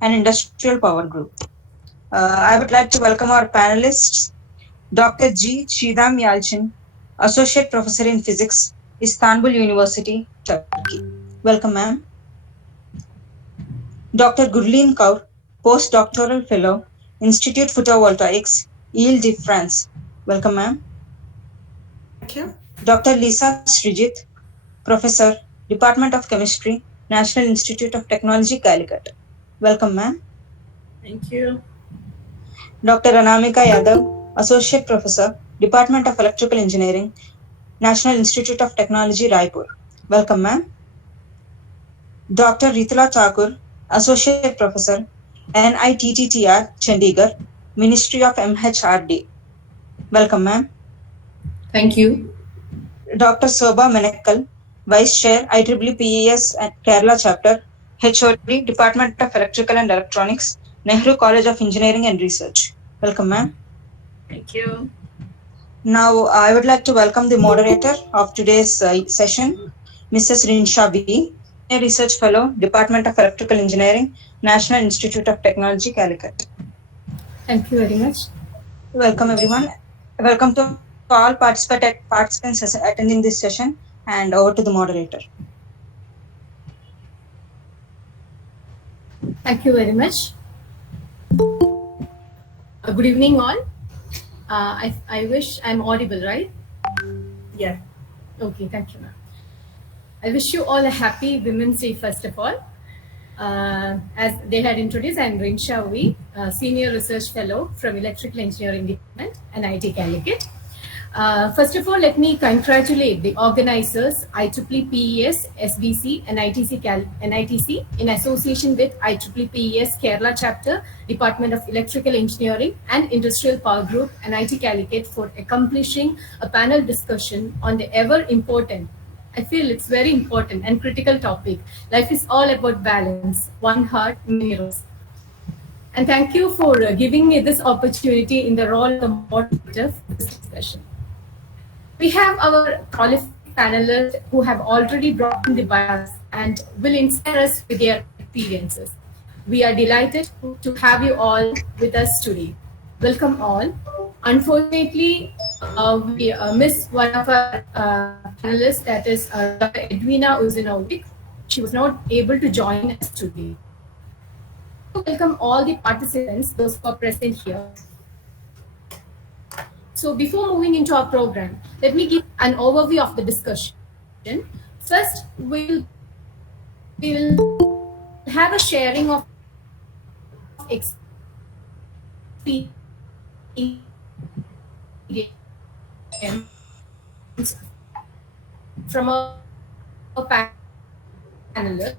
and Industrial Power Group. I would like to welcome our panelists, Dr. G. Chidam Yalchin, Associate Professor in Physics, Istanbul University, Turkey. Welcome, ma'am. Dr. Gurleen Kaur, Postdoctoral Fellow, Institute Photovoltaics, Ile-de-France. Welcome, ma'am. Thank you. Dr. Lisa Srijit, Professor, Department of Chemistry, National Institute of Technology, Calicut. Welcome, ma'am. Thank you. Dr. Anamika Yadav, Associate Professor, Department of Electrical Engineering, National Institute of Technology, Raipur. Welcome, ma'am. Dr. Ritula Thakur, Associate Professor, NITTR, Chandigarh, Ministry of MHRD. Welcome, ma'am. Thank you. Dr. Sobha Menekkal, Vice Chair, IEEE and Kerala Chapter, HOD, Department of Electrical and Electronics, Nehru College of Engineering and Research. Welcome, ma'am. Thank you. Now, I would like to welcome the moderator of today's session, Mrs. Rinsha B., Senior Research Fellow, Department of Electrical Engineering, National Institute of Technology, Calicut. Thank you very much. Welcome, everyone. Welcome to all participants attending this session, and over to the moderator. Thank you very much. Good evening, all. I wish I'm audible, right? Yeah. Okay, thank you, ma'am. I wish you all a happy Women's Day, first of all. As they had introduced, I'm Rinsha V, Senior Research Fellow from Electrical Engineering Department, NIT Calicut. First of all, let me congratulate the organizers, IEEE PES, SBC, and NITC in association with IEEE PES Kerala Chapter, Department of Electrical Engineering and Industrial Power Group, NIT Calicut, for accomplishing a panel discussion on the ever important, I feel it's very important and critical topic. Life is all about balance, one heart, many roads. And thank you for giving me this opportunity in the role of the moderator for this discussion. We have our qualified panelists who have already brought in the bias and will inspire us with their experiences. We are delighted to have you all with us today. Welcome all. Unfortunately, we missed one of our panelists, that is Dr. Edwina Uzinovic. She was not able to join us today. Welcome all the participants, those who are present here. So before moving into our program, let me give an overview of the discussion. First, we will have a sharing of experience from a panelist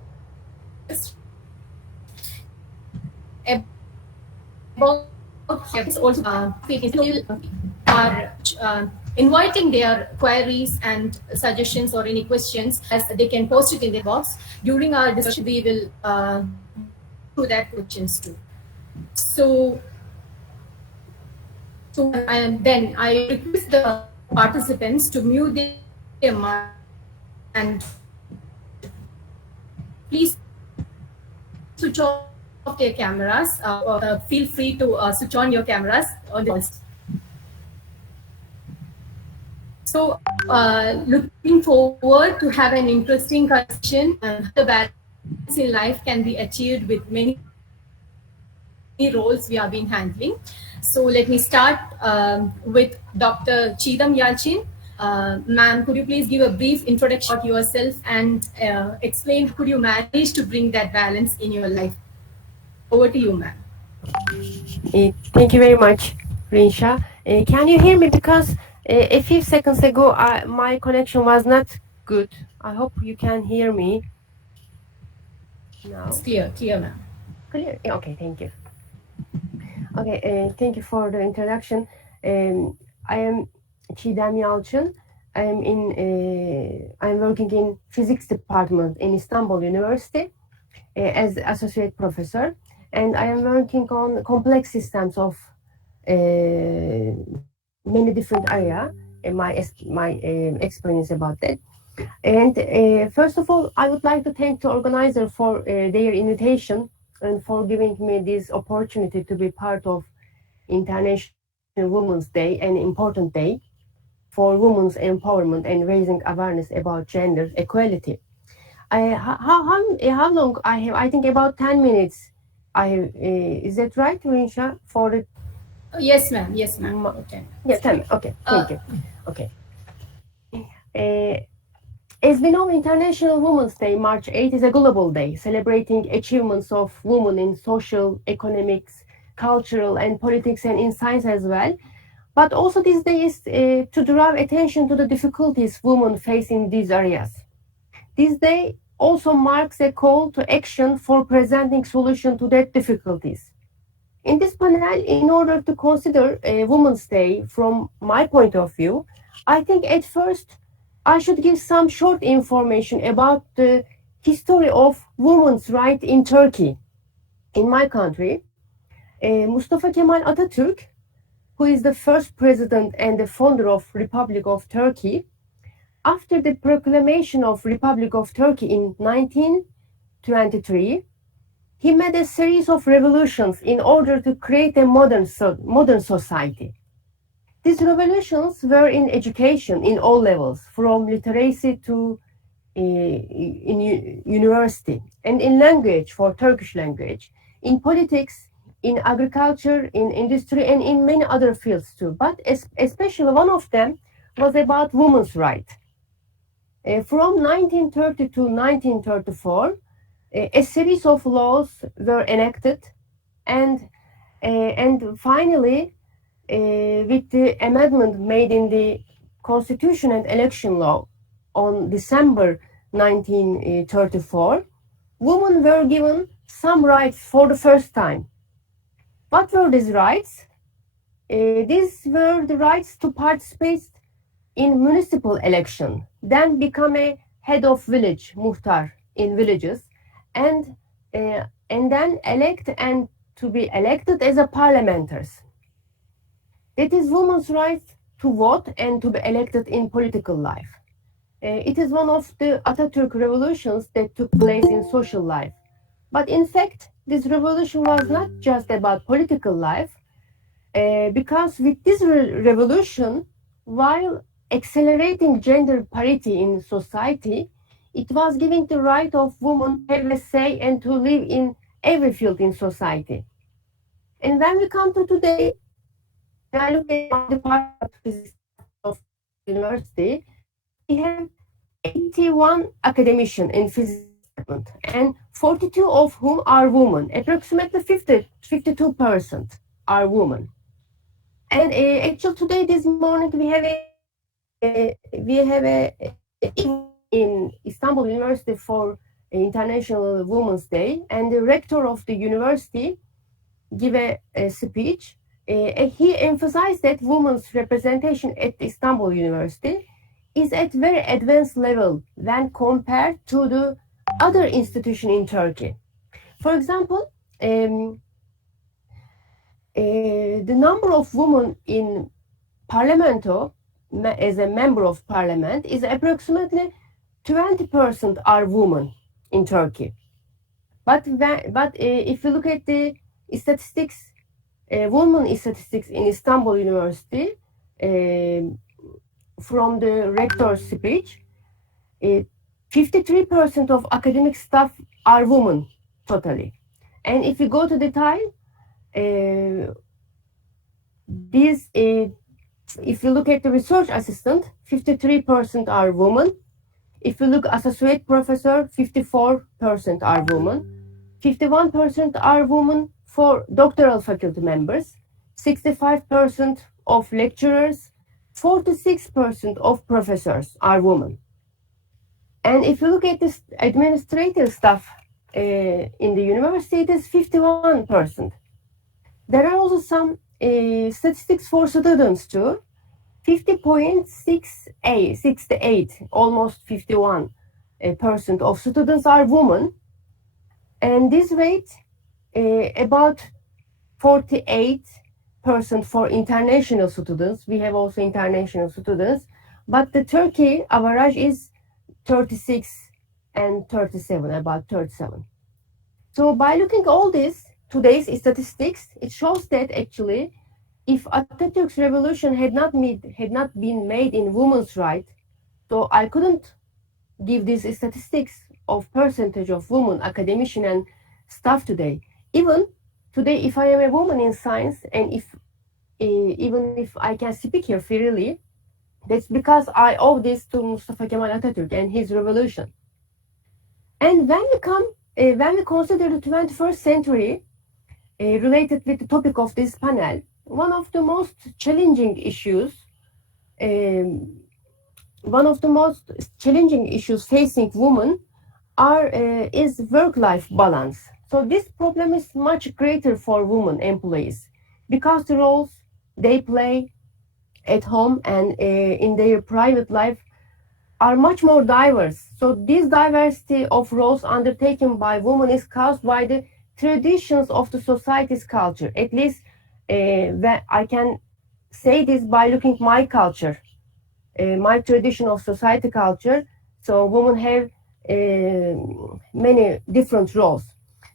about also are inviting their queries and suggestions or any questions, as they can post it in the box. During our discussion, we will do that questions too. So then I request the participants to mute their mic and please switch off their cameras. Feel free to switch on your cameras on the list. So looking forward to have an interesting conversation and how the balance in life can be achieved with many roles we have been handling. So let me start with Dr. Chidam Yalchin. Ma'am, could you please give a brief introduction about yourself and explain how could you manage to bring that balance in your life? Over to you, ma'am. Thank you very much, Rinsha. Can you hear me? Because a few seconds ago, my connection was not good. I hope you can hear me now. It's clear, ma'am. Clear? Okay, thank you. Okay, thank you for the introduction. I am Chidam Yalchin. I'm working in physics department in Istanbul University as associate professor, and I am working on complex systems of many different areas. My experience about that. And first of all, I would like to thank the organizer for their invitation and for giving me this opportunity to be part of International Women's Day, an important day for women's empowerment and raising awareness about gender equality. How long I have? I think about 10 minutes. I have, is that right, Rinsha? For the Yes, ma'am. Yes, ma'am. Okay. yeah, 10. Okay, thank you. Okay. As we know, International Women's Day, March 8, is a global day celebrating achievements of women in social, economics, cultural, and politics, and in science as well. But also this day is to draw attention to the difficulties women face in these areas. This day also marks a call to action for presenting solutions to their difficulties. In this panel, in order to consider Women's Day from my point of view, I think at first I should give some short information about the history of women's rights in Turkey. In my country, Mustafa Kemal Atatürk, who is the first president and the founder of Republic of Turkey, after the proclamation of Republic of Turkey in 1923, he made a series of revolutions in order to create a modern society. These revolutions were in education in all levels, from literacy to in university, and in language for Turkish language, in politics, in agriculture, in industry, and in many other fields too. But especially one of them was about women's rights. From 1930 to 1934, a series of laws were enacted, and finally, with the amendment made in the Constitution and Election Law on December 1934, women were given some rights for the first time. What were these rights? These were the rights to participate in municipal election, then become a head of village, muhtar, in villages, and then elect and to be elected as a parliamentarians. It is women's right to vote and to be elected in political life. It is one of the Atatürk revolutions that took place in social life. But in fact, this revolution was not just about political life, because with this revolution, while accelerating gender parity in society, it was giving the right of women to have a say and to live in every field in society. And when we come to today, when I look at my department of physics of university, we have 81 academicians in physics department, and 42 of whom are women. Approximately 52% are women. And actually today, this morning, we have a in Istanbul University for International Women's Day, and the rector of the university gave a speech. He emphasized that women's representation at Istanbul University is at very advanced level when compared to the other institution in Turkey. For example, the number of women in Parlamento as a member of parliament is approximately 20% are women in Turkey. But if you look at the statistics, women statistics in Istanbul University, from the rector's speech, 53% of academic staff are women totally. And if you go to detail, if you look at the research assistant, 53% are women. If you look associate professor, 54% are women. 51% are women for doctoral faculty members. 65% of lecturers. 46% of professors are women. And if you look at the administrative staff in the university, it is 51%. There are also some statistics for students too. 50.68, almost 51% of students are women. And this rate, about 48% for international students. We have also international students, but the Turkey average is 36 and 37, about 37. So by looking all this, today's statistics, it shows that actually, if Atatürk's revolution had not been made in women's rights, so I couldn't give these statistics of percentage of women academician and staff today. Even today, if I am a woman in science, and if even if I can speak here freely, that's because I owe this to Mustafa Kemal Atatürk and his revolution. And when we consider the 21st century related with the topic of this panel, one of the most challenging issues facing women is work-life balance. So this problem is much greater for women employees because the roles they play at home and in their private life are much more diverse. So this diversity of roles undertaken by women is caused by the traditions of the society's culture. At least I can say this by looking at my culture, my tradition of society culture. So women have many different roles.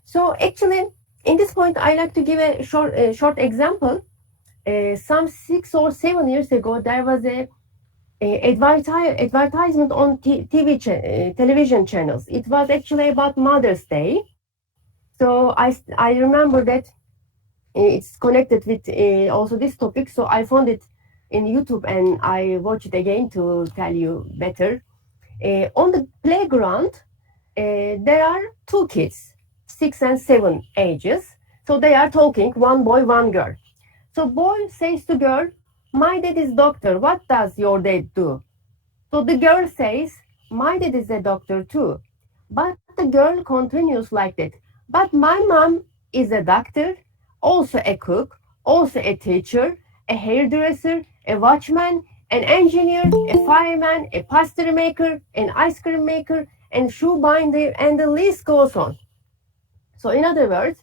So actually, in this point, I like to give a short example. Some 6 or 7 years ago, there was a advertisement on television channels. It was actually about Mother's Day. So I remember that it's connected with also this topic. So I found it in YouTube and I watched it again to tell you better. On the playground, there are 2 kids, 6 and 7 ages. So they are talking, one boy, one girl. So boy says to girl, "My dad is doctor. What does your dad do?" So the girl says, "My dad is a doctor too." But the girl continues like that. "But my mom is a doctor, also a cook, also a teacher, a hairdresser, a watchman, an engineer, a fireman, a pastry maker, an ice cream maker, and shoe binder, and the list goes on." So in other words,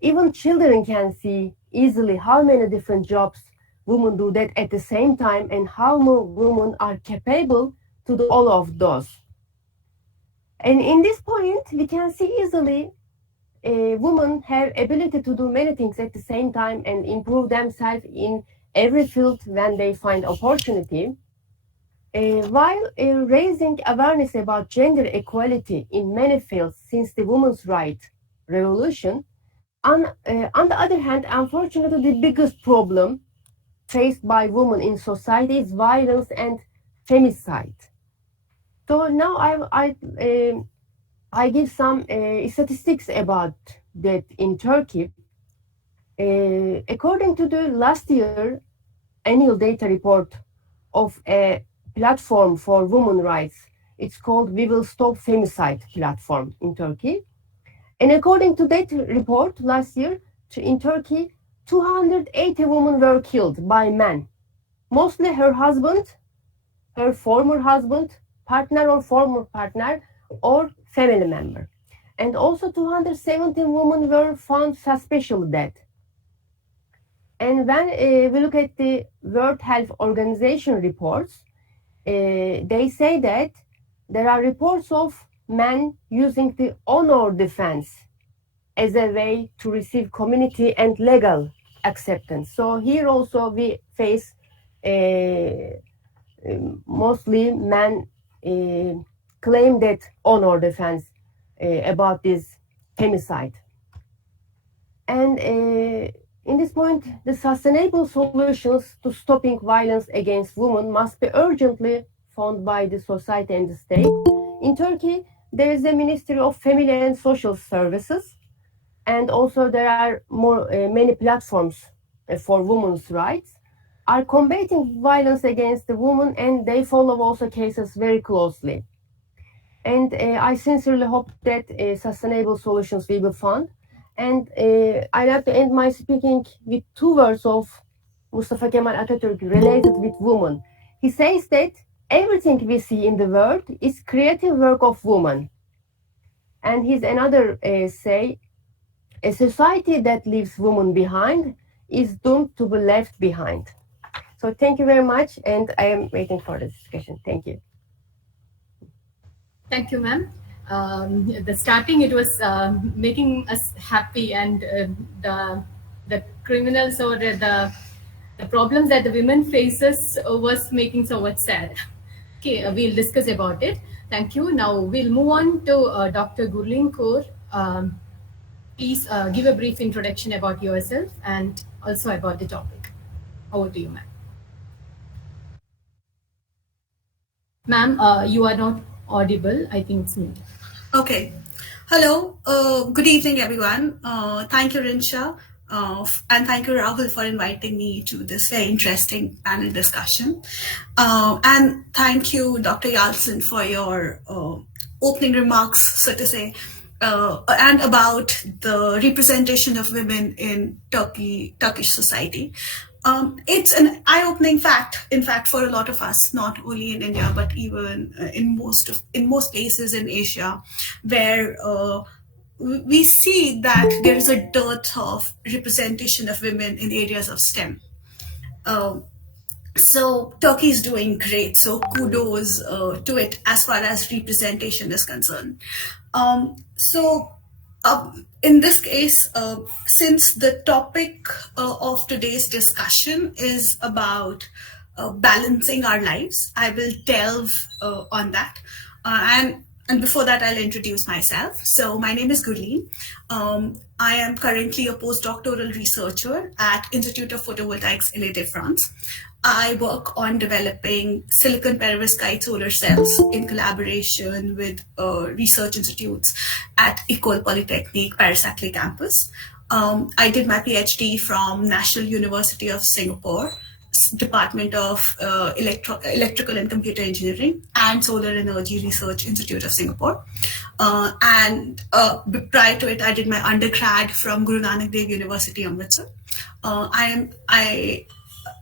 even children can see easily how many different jobs women do that at the same time and how women are capable to do all of those. And in this point, we can see easily women have ability to do many things at the same time and improve themselves in every field when they find opportunity. While raising awareness about gender equality in many fields since the women's rights revolution, on the other hand, unfortunately, the biggest problem faced by women in society is violence and femicide. So now I give some statistics about that in Turkey. According to the last year annual data report of a platform for women's rights, it's called "We Will Stop Femicide" platform in Turkey. And according to that report last year in Turkey, 280 women were killed by men, mostly her husband, her former husband, partner or former partner, or family member. And also 217 women were found suspiciously dead. And when we look at the World Health Organization reports, they say that there are reports of men using the honor defense as a way to receive community and legal acceptance. So here also we face mostly men claim that honor defense about this femicide. And in this point, the sustainable solutions to stopping violence against women must be urgently found by the society and the state. In Turkey, there is a Ministry of Family and Social Services, and also there are many platforms for women's rights are combating violence against the woman, and they follow also cases very closely. And I sincerely hope that sustainable solutions will be found. And I'd like to end my speaking with 2 words of Mustafa Kemal Atatürk related with women. He says that everything we see in the world is creative work of women. And his another say, a society that leaves women behind is doomed to be left behind. So thank you very much, and I am waiting for the discussion. Thank you. Thank you, ma'am. The starting, it was making us happy, and the criminals or the problems that the women faces was making so much sad. Okay, we'll discuss about it. Thank you. Now we'll move on to Dr. Gurleen Kaur. Please give a brief introduction about yourself and also about the topic. Over to you, ma'am. Ma'am, you are not audible. I think it's me. Okay. Hello. Good evening, everyone. Thank you, Rinsha. And thank you, Rahul, for inviting me to this very interesting panel discussion. And thank you, Dr. Yalcin, for your opening remarks, so to say, and about the representation of women in Turkish society. It's an eye-opening fact, in fact, for a lot of us, not only in India, but even in most places in Asia, where we see that there is a dearth of representation of women in areas of STEM. So Turkey is doing great. So kudos to it as far as representation is concerned. In this case, since the topic of today's discussion is about balancing our lives, I will delve on that. And before that, I'll introduce myself. So my name is Gurleen. I am currently a postdoctoral researcher at Institute of Photovoltaics Île-de-France. I work on developing silicon perovskite solar cells in collaboration with research institutes at École Polytechnique Paris-Saclay campus. I did my PhD from National University of Singapore, Department of Electrical and Computer Engineering, and Solar Energy Research Institute of Singapore. And prior to it, I did my undergrad from Guru Nanak Dev University, Amritsar.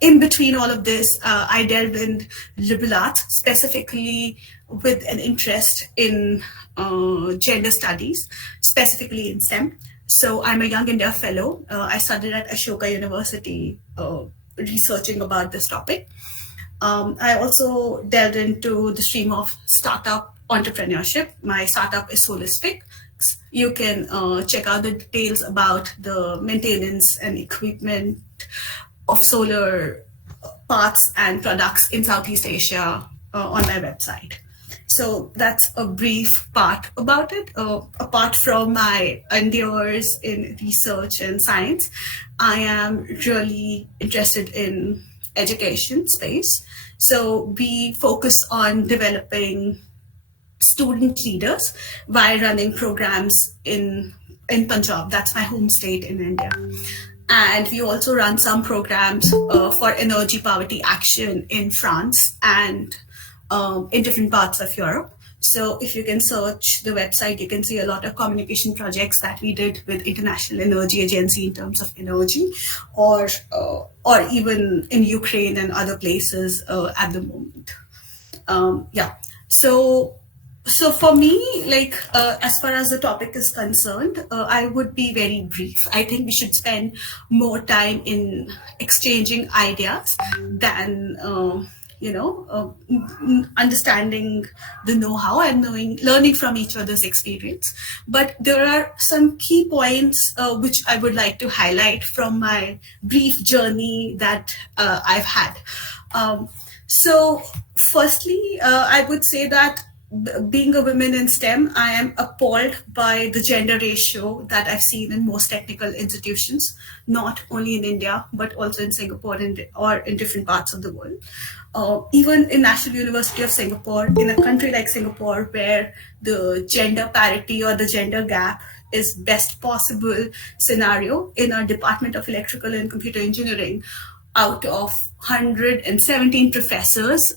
In between all of this, I delved in liberal arts, specifically with an interest in gender studies, specifically in STEM. So I'm a Young India Fellow. I studied at Ashoka University, researching about this topic. I also delved into the stream of startup entrepreneurship. My startup is Solistic. You can check out the details about the maintenance and equipment of solar parts and products in Southeast Asia on my website. So that's a brief part about it. Apart from my endeavors in research and science, I am really interested in education space. So we focus on developing student leaders while running programs in Punjab. That's my home state in India. And we also run some programs for energy poverty action in France and in different parts of Europe. So if you can search the website, you can see a lot of communication projects that we did with International Energy Agency in terms of energy, or even in Ukraine and other places at the moment. So for me, like as far as the topic is concerned, I would be very brief. I think we should spend more time in exchanging ideas than understanding the know-how and learning from each other's experience. But there are some key points which I would like to highlight from my brief journey that I've had. So firstly, I would say that being a woman in STEM, I am appalled by the gender ratio that I've seen in most technical institutions, not only in India, but also in Singapore or in different parts of the world. Even in National University of Singapore, in a country like Singapore, where the gender parity or the gender gap is best possible scenario in our Department of Electrical and Computer Engineering, out of 117 professors,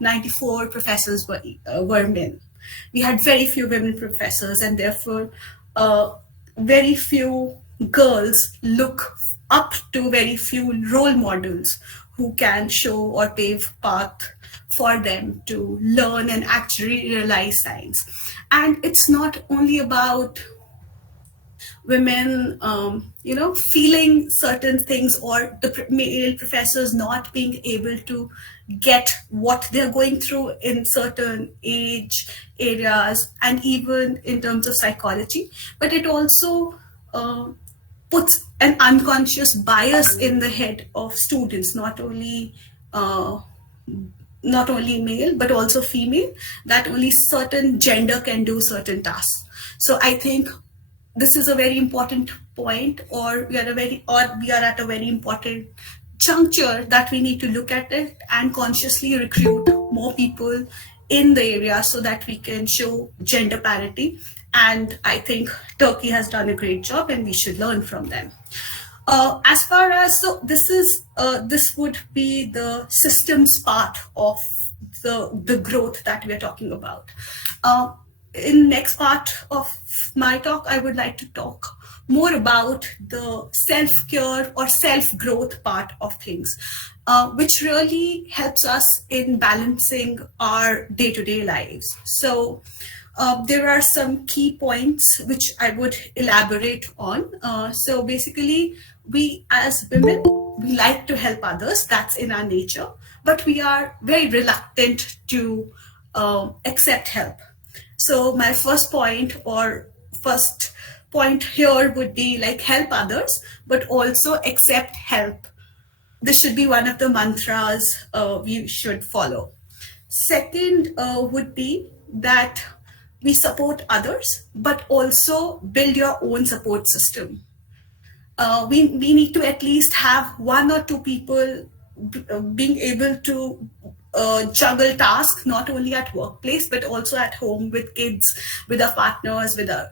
94 professors were men. We had very few women professors, and therefore very few girls look up to very few role models who can show or pave path for them to learn and actually realize science. And it's not only about women, feeling certain things, or the male professors not being able to get what they're going through in certain age areas, and even in terms of psychology. But it also puts an unconscious bias in the head of students, uh, not only male but also female, that only certain gender can do certain tasks. So I think this is a very important point, or we are at a very important juncture that we need to look at it and consciously recruit more people in the area so that we can show gender parity. And I think Turkey has done a great job, and we should learn from them. As far as, so this would be the systems part of the growth that we are talking about. In next part of my talk, I would like to talk more about the self-care or self-growth part of things, which really helps us in balancing our day-to-day lives. So there are some key points which I would elaborate on. So basically, we as women, we like to help others, that's in our nature, but we are very reluctant to accept help. So my first point here would be like, help others, but also accept help. This should be one of the mantras we should follow. Second would be that we support others, but also build your own support system. We need to at least have one or two people being able to juggle tasks, not only at workplace, but also at home with kids, with our partners, with our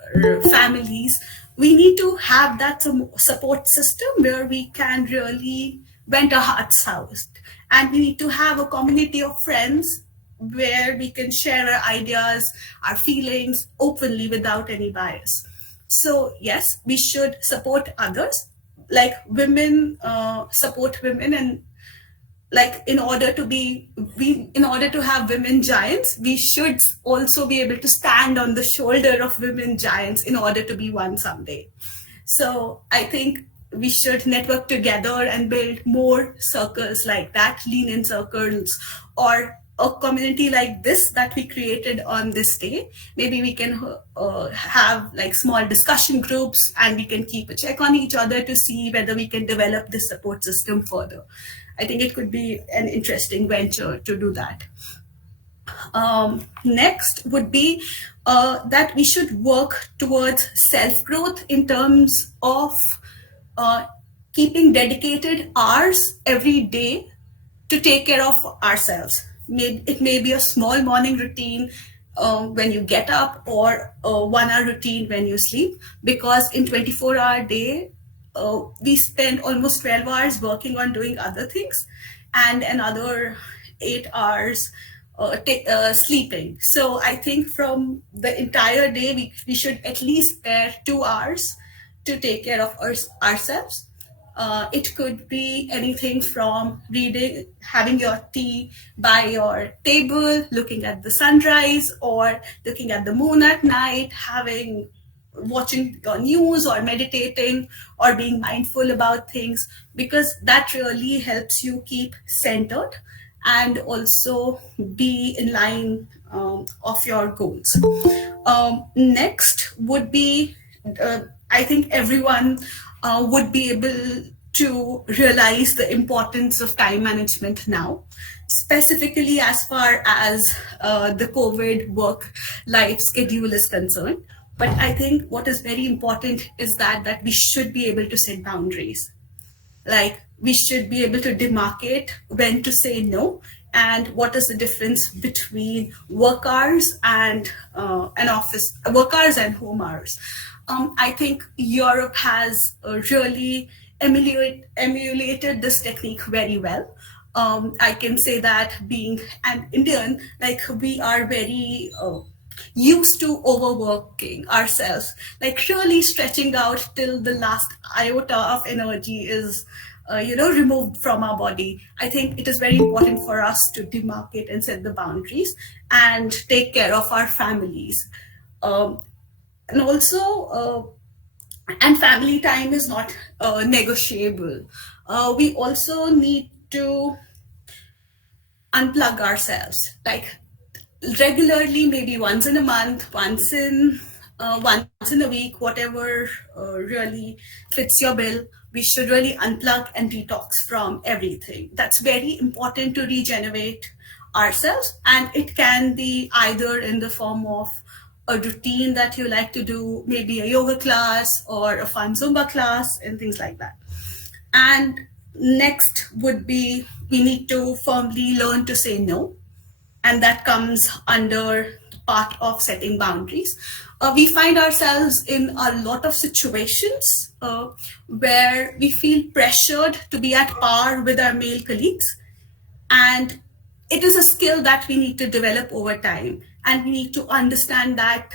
families. We need to have that support system where we can really vent our hearts out. And we need to have a community of friends where we can share our ideas, our feelings openly without any bias. So yes, we should support others, like women support women, and like in order to have women giants, we should also be able to stand on the shoulder of women giants in order to be one someday. So I think we should network together and build more circles like that, lean in circles, or a community like this that we created on this day. Maybe we can have like small discussion groups, and we can keep a check on each other to see whether we can develop this support system further. I think it could be an interesting venture to do that. Next would be that we should work towards self-growth in terms of keeping dedicated hours every day to take care of ourselves. It may be a small morning routine when you get up, or a 1 hour routine when you sleep, because in 24-hour day, we spend almost 12 hours working on doing other things, and another 8 hours sleeping. So I think from the entire day, we should at least spare 2 hours to take care of ourselves. It could be anything from reading, having your tea by your table, looking at the sunrise, or looking at the moon at night, watching your news, or meditating, or being mindful about things, because that really helps you keep centered and also be in line of your goals. Next would be, I think everyone would be able to realize the importance of time management now, specifically as far as the COVID work life schedule is concerned. But I think what is very important is that we should be able to set boundaries. Like, we should be able to demarcate when to say no, and what is the difference between work hours and work hours and home hours. I think Europe has really emulated this technique very well. I can say that being an Indian, like, we are very used to overworking ourselves, like really stretching out till the last iota of energy is removed from our body. I think it is very important for us to demarcate and set the boundaries and take care of our families. And also, And family time is not negotiable. We also need to unplug ourselves, like regularly, maybe once in a month, once in a week, whatever really fits your bill. We should really unplug and detox from everything. That's very important to regenerate ourselves, and it can be either in the form of a routine that you like to do, maybe a yoga class or a fun Zumba class and things like that. And next would be, we need to firmly learn to say no, and that comes under part of setting boundaries. We find ourselves in a lot of situations where we feel pressured to be at par with our male colleagues, and it is a skill that we need to develop over time, and we need to understand that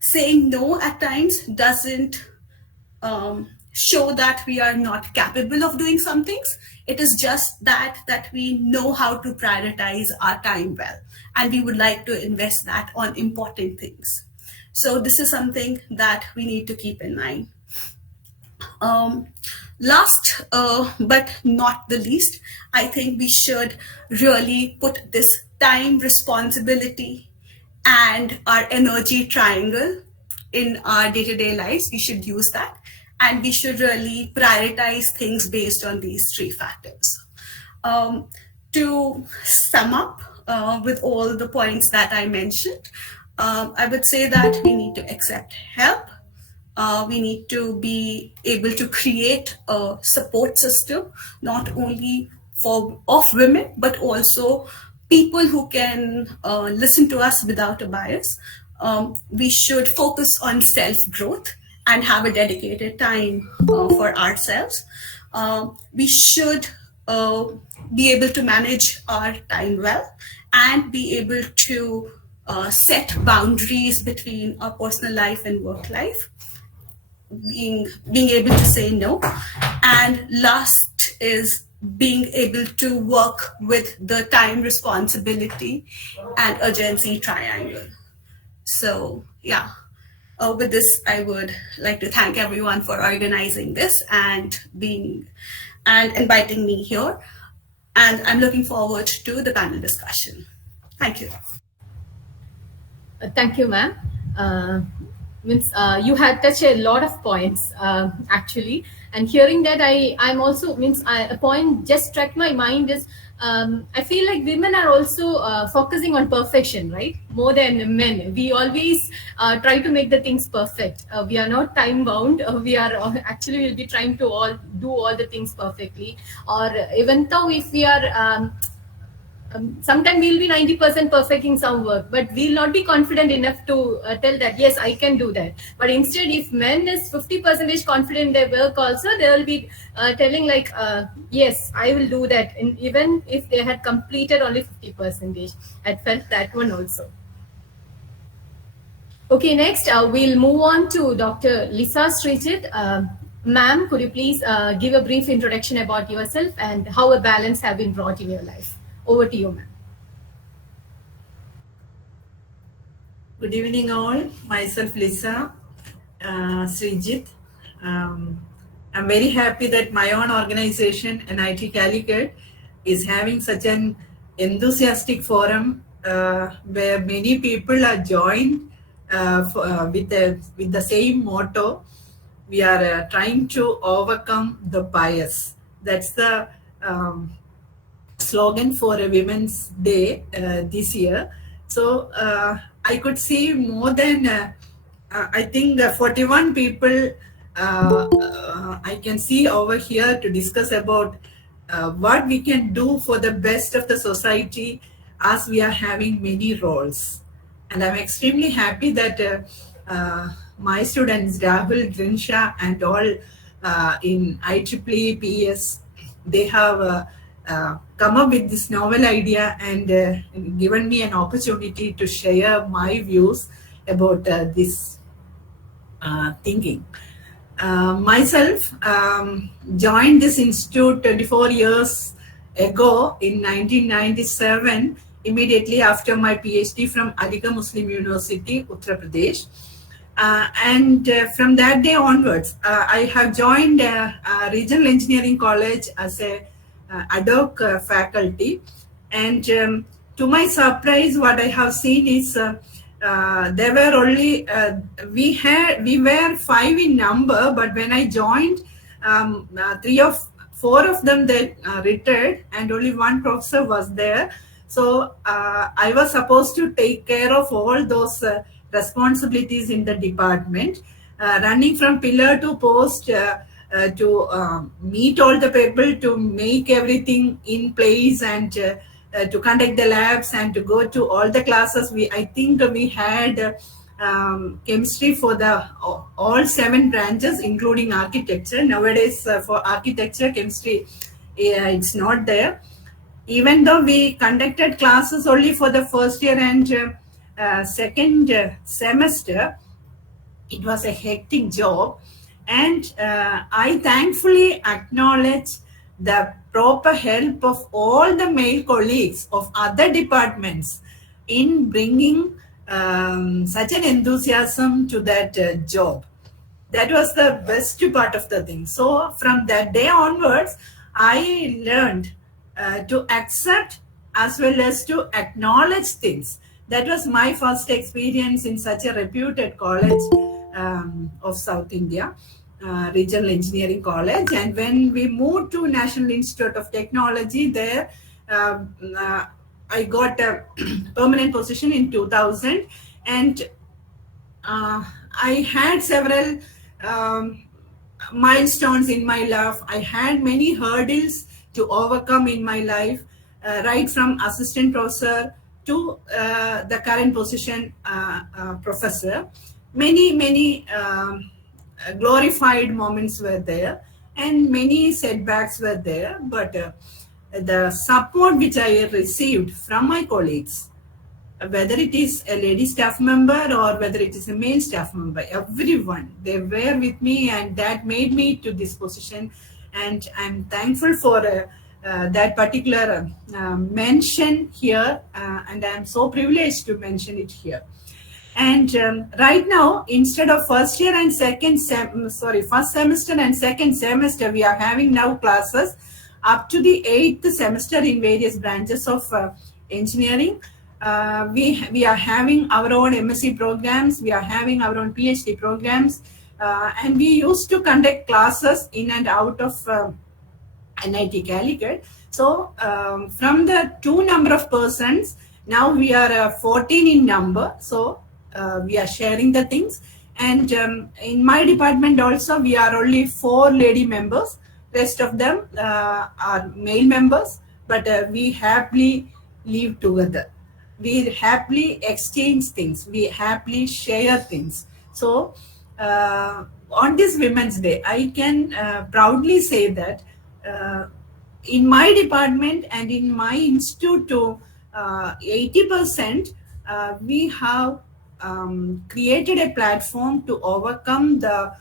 saying no at times doesn't show that we are not capable of doing some things. It is just that we know how to prioritize our time well, and we would like to invest that on important things. So this is something that we need to keep in mind. Last but not the least, I think we should really put this time, responsibility, and our energy triangle in our day-to-day lives. We should use that, and we should really prioritize things based on these three factors. To sum up with all the points that I mentioned, I would say that we need to accept help. We need to be able to create a support system, not only of women, but also people who can listen to us without a bias. We should focus on self-growth and have a dedicated time for ourselves. We should be able to manage our time well and be able to set boundaries between our personal life and work life. Being able to say no. And last is being able to work with the time, responsibility, and urgency triangle. So yeah, with this, I would like to thank everyone for organizing this and inviting me here. And I'm looking forward to the panel discussion. Thank you. Thank you, ma'am. You had touched a lot of points actually, and hearing that, I'm also a point just struck my mind is I feel like women are also focusing on perfection, right? More than men. We always try to make the things perfect. We are not time bound. We are actually will be trying to do all the things perfectly. Or even though if we are sometimes we'll be 90% perfecting some work, but we'll not be confident enough to tell that, yes, I can do that. But instead, if men is 50% confident in their work also, they will be telling like, yes, I will do that. And even if they had completed only 50%, I felt that one also. Okay, next we'll move on to Dr. Lisa Srijit. Ma'am, could you please give a brief introduction about yourself and how a balance have been brought in your life? Over to you, ma'am. Good evening, all. Myself, Lisa Srijit. I'm very happy that my own organization, NIT Calicut, is having such an enthusiastic forum where many people are joined with the same motto. We are trying to overcome the bias. That's the slogan for a Women's Day this year. So I could see more than I think 41 people I can see over here to discuss about what we can do for the best of the society, as we are having many roles. And I'm extremely happy that my students, Rahul, Rinsha, and all in IEEE PS, they have come up with this novel idea and given me an opportunity to share my views about this thinking. Myself joined this institute 24 years ago in 1997, immediately after my PhD from Aligarh Muslim University, Uttar Pradesh. And from that day onwards, I have joined Regional Engineering College as a ad hoc faculty. And to my surprise, what I have seen is there were only we were 5 in number, but when I joined, 4 of them they retired, and only one professor was there. So I was supposed to take care of all those responsibilities in the department, running from pillar to post, to meet all the people, to make everything in place, and to conduct the labs and to go to all the classes. I think we had chemistry for the all 7 branches, including architecture. Nowadays, for architecture, chemistry, it's not there. Even though we conducted classes only for the first year and second semester, it was a hectic job. And I thankfully acknowledge the proper help of all the male colleagues of other departments in bringing such an enthusiasm to that job. That was the best part of the thing. So from that day onwards, I learned to accept as well as to acknowledge things. That was my first experience in such a reputed college of South India, Regional Engineering College. And when we moved to National Institute of Technology, there I got a permanent position in 2000. And I had several milestones in my life. I had many hurdles to overcome in my life, right from assistant professor to the current position, professor. Many glorified moments were there, and many setbacks were there. But the support which I received from my colleagues, whether it is a lady staff member or whether it is a male staff member, everyone, they were with me, and that made me to this position. And I'm thankful for that particular mention here, and I'm so privileged to mention it here. And right now, instead of first semester and second semester, we are having now classes up to the 8th semester in various branches of engineering. We are having our own MSc programs, we are having our own PhD programs, and we used to conduct classes in and out of NIT Calicut. So from the 2 number of persons, now we are 14 in number. So we are sharing the things. And in my department also, we are only 4 lady members. Rest of them are male members, but we happily live together. We happily exchange things. We happily share things. So on this Women's Day, I can proudly say that in my department and in my institute, to 80%, we have created a platform to overcome the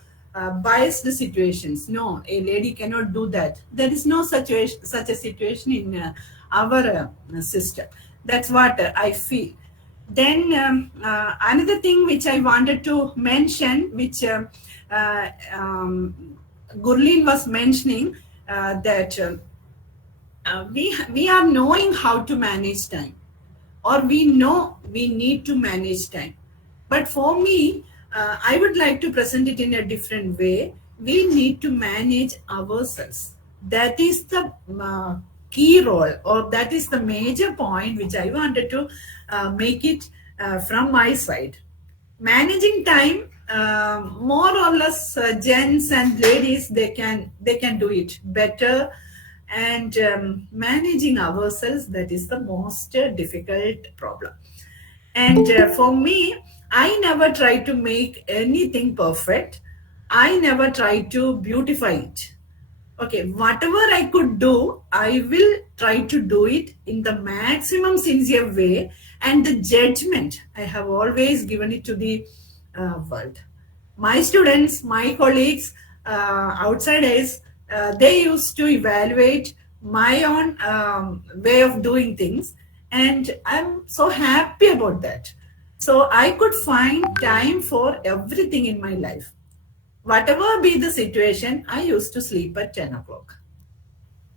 biased situations. No, a lady cannot do that. There is no such a situation in our system. That's what I feel. Then another thing which I wanted to mention, which Gurleen was mentioning, that we are knowing how to manage time, or we know we need to manage time. But for me, I would like to present it in a different way. We need to manage ourselves. That is the key role, or that is the major point which I wanted to make it from my side. Managing time, more or less, gents and ladies, they can do it better. And managing ourselves, that is the most difficult problem. And for me, I never try to make anything perfect. I never try to beautify it. Okay, whatever I could do, I will try to do it in the maximum sincere way. And the judgment, I have always given it to the world. My students, my colleagues, outsiders, they used to evaluate my own way of doing things. And I'm so happy about that. So I could find time for everything in my life. Whatever be the situation, I used to sleep at 10 o'clock.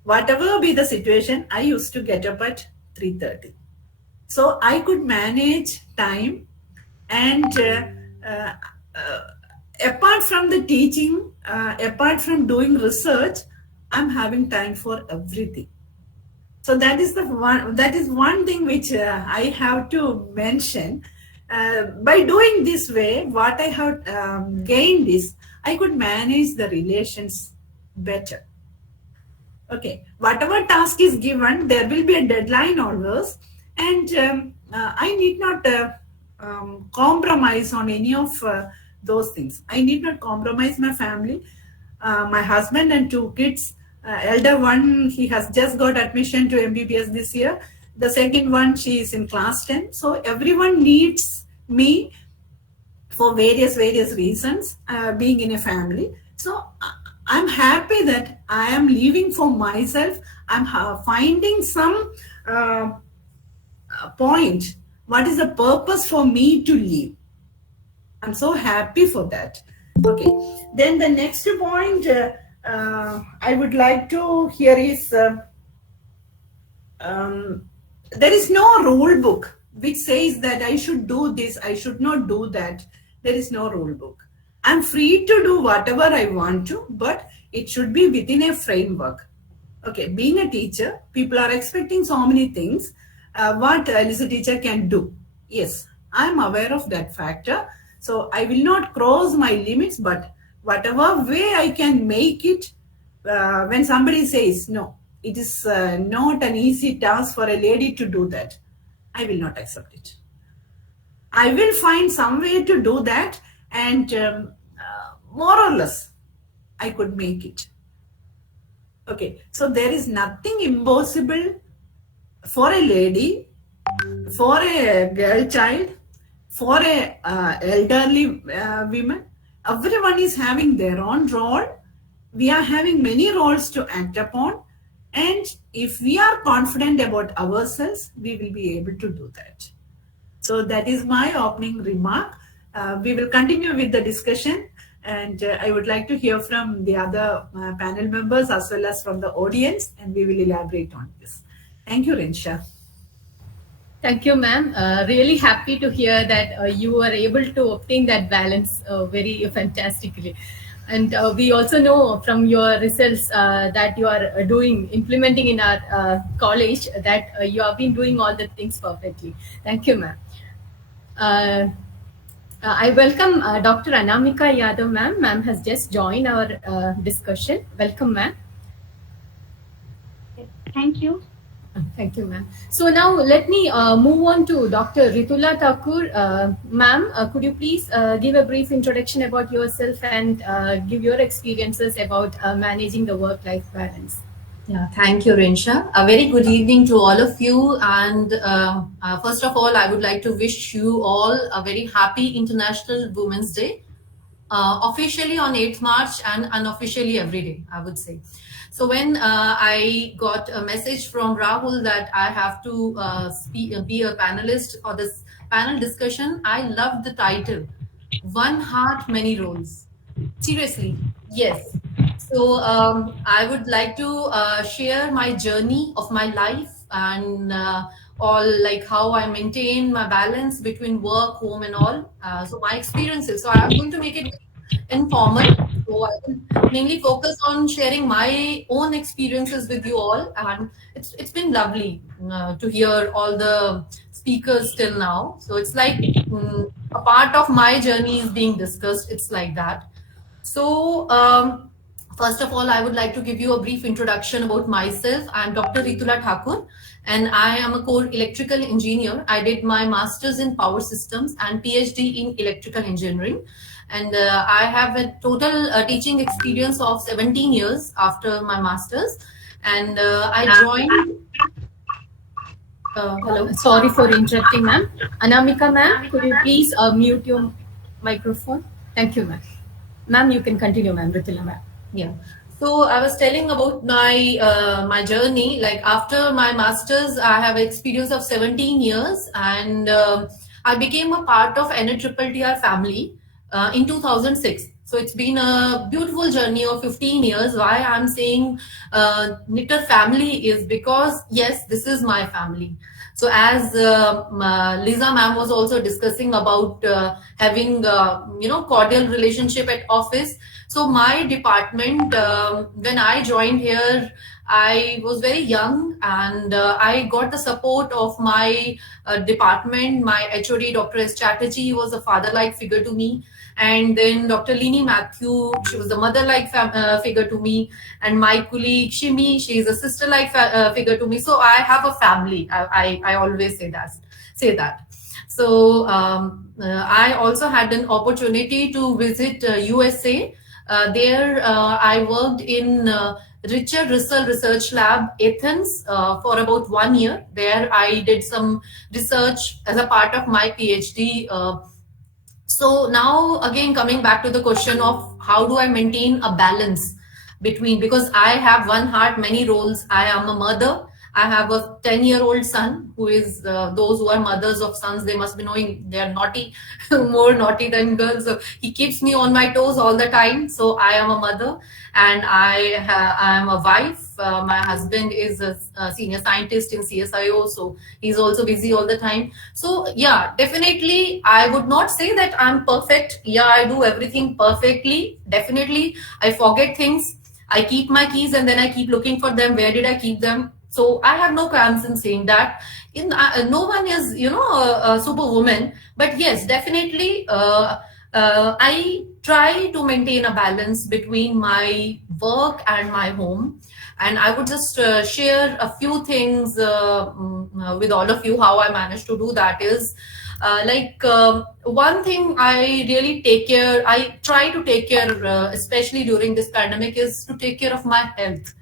Whatever be the situation, I used to get up at 3:30. So I could manage time, and apart from the teaching, apart from doing research, I'm having time for everything. So that is one thing which I have to mention. By doing this way, what I have gained is I could manage the relations better. Okay, whatever task is given, there will be a deadline always, and I need not compromise on any of those things. I need not compromise my family, my husband and 2 kids. Elder one, he has just got admission to MBBS this year. The second one, she is in class 10. So everyone needs me for various reasons, being in a family. So I'm happy that I am living for myself. I'm finding some point. What is the purpose for me to live? I'm so happy for that. Okay. Then the next point I would like to hear is there is no rule book which says that I should do this, I should not do that. There is no rule book. I'm free to do whatever I want to, but it should be within a framework. Okay, being a teacher, people are expecting so many things. What Lisa teacher can do? Yes, I'm aware of that factor. So I will not cross my limits, but whatever way I can make it, when somebody says, no, it is not an easy task for a lady to do that, I will not accept it. I will find some way to do that, and more or less, I could make it. Okay, so there is nothing impossible for a lady, for a girl child, for a elderly women. Everyone is having their own role. We are having many roles to act upon, and if we are confident about ourselves, we will be able to do that. So that is my opening remark. We will continue with the discussion, and I would like to hear from the other panel members as well as from the audience, and we will elaborate on this. Thank you, Rinsha. Thank you, ma'am. Really happy to hear that you were able to obtain that balance very fantastically. And we also know from your results that you are implementing in our college, that you have been doing all the things perfectly. Thank you, ma'am. I welcome Dr. Anamika Yadav, ma'am. Ma'am has just joined our discussion. Welcome, ma'am. Thank you. Thank you, ma'am. So now let me move on to Dr. Ritula Thakur. Ma'am, could you please give a brief introduction about yourself and give your experiences about managing the work-life balance? Yeah, thank you, Rinsha. A very good evening to all of you. And first of all, I would like to wish you all a very happy International Women's Day, officially on 8th March and unofficially every day, I would say. So when I got a message from Rahul that I have to be a panelist for this panel discussion, I loved the title, One Heart, Many Roles. Seriously, yes. So I would like to share my journey of my life and all, like how I maintain my balance between work, home and all. So my experiences. So I'm going to make it informal. So I will mainly focus on sharing my own experiences with you all. And it's been lovely to hear all the speakers till now. So it's like a part of my journey is being discussed. It's like that. So first of all, I would like to give you a brief introduction about myself. I'm Dr. Ritula Thakur, and I am a core electrical engineer. I did my master's in power systems and PhD in electrical engineering. And I have a total teaching experience of 17 years after my master's. And I joined... hello. Sorry for interrupting, ma'am. Anamika, ma'am, could you please mute your microphone? Thank you, ma'am. Ma'am, you can continue, ma'am. Ritula, ma'am. Yeah. So I was telling about my my journey. Like after my master's, I have experience of 17 years, and I became a part of NITTR family in 2006. So it's been a beautiful journey of 15 years. Why I'm saying Knitter family is because, yes, this is my family. So as Lisa ma'am was also discussing about having, cordial relationship at office. So my department, when I joined here, I was very young, and I got the support of my department. My HOD, Dr. S. Chatterjee, was a father-like figure to me. And then Dr. Lini Matthew, she was a mother-like figure to me. And my colleague Shimi, she is a sister-like figure to me. So I have a family. I always say that. So I also had an opportunity to visit USA. There I worked in Richard Russell Research Lab, Athens, for about 1 year. There I did some research as a part of my PhD. So now again, coming back to the question of how do I maintain a balance between, because I have one heart, many roles. I am a mother. I have a 10-year-old son who is, those who are mothers of sons, they must be knowing they are naughty, more naughty than girls. So he keeps me on my toes all the time. So I am a mother, and I am a wife. My husband is a senior scientist in CSIO, so he's also busy all the time. So yeah, definitely, I would not say that I'm perfect. Yeah, I do everything perfectly. Definitely, I forget things. I keep my keys and then I keep looking for them. Where did I keep them? So I have no qualms in saying that. No one is, a superwoman, but yes, definitely, I try to maintain a balance between my work and my home. And I would just share a few things with all of you how I managed to do that is. One thing I really I try to take care, especially during this pandemic, is to take care of my health.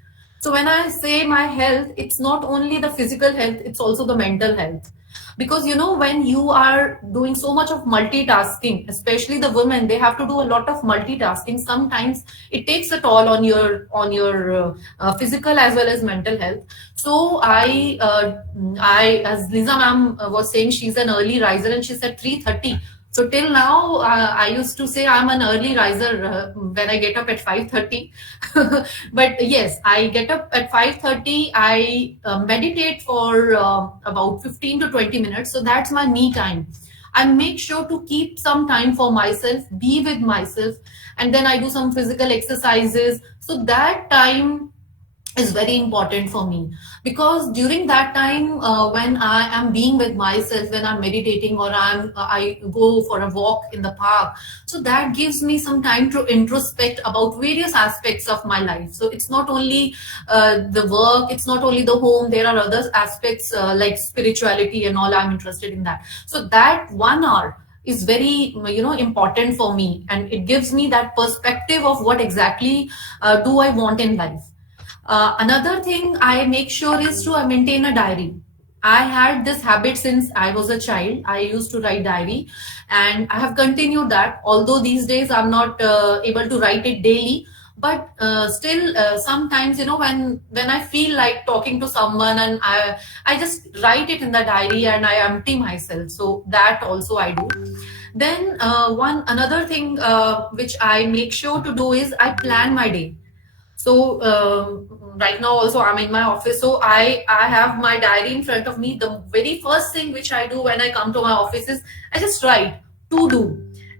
So when I say my health, it's not only the physical health, it's also the mental health. Because when you are doing so much of multitasking, especially the women, they have to do a lot of multitasking. Sometimes it takes a toll on your physical as well as mental health. So I as Lisa ma'am was saying, she's an early riser, and she said 3:30. So till now, I used to say I'm an early riser when I get up at 5:30. But yes, I get up at 5:30. I meditate for about 15 to 20 minutes. So that's my me time. I make sure to keep some time for myself, be with myself, and then I do some physical exercises. So that time is very important for me, because during that time when I am being with myself, when I'm meditating, or I go for a walk in the park, so that gives me some time to introspect about various aspects of my life. So it's not only the work, it's not only the home, there are other aspects like spirituality and all. I'm interested in that. So that 1 hour is very important for me, and it gives me that perspective of what exactly do I want in life. Another thing I make sure is to maintain a diary. I had this habit since I was a child. I used to write diary, and I have continued that. Although these days I'm not able to write it daily, but still sometimes when I feel like talking to someone, and I just write it in the diary and I empty myself. So that also I do. Then another thing which I make sure to do is I plan my day. So right now also I'm in my office, so I have my diary in front of me. The very first thing which I do when I come to my office is I just write to do,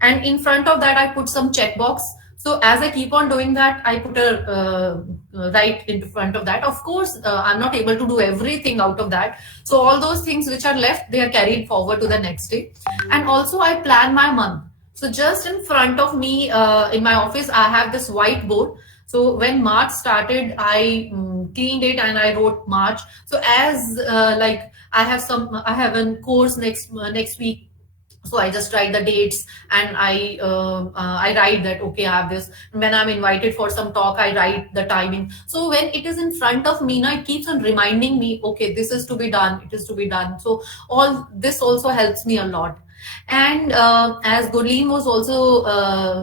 and in front of that I put some checkbox. So as I keep on doing that, I put a right in front of that. Of course, I'm not able to do everything out of that. So all those things which are left, they are carried forward to the next day. And also I plan my month. So just in front of me in my office, I have this whiteboard. So when March started, I cleaned it and I wrote March. So as I have a course next week. So I just write the dates, and I write that, okay, I have this. When I'm invited for some talk, I write the timing. So when it is in front of me, now it keeps on reminding me, okay, this is to be done. It is to be done. So all this also helps me a lot. And as Gurleen was also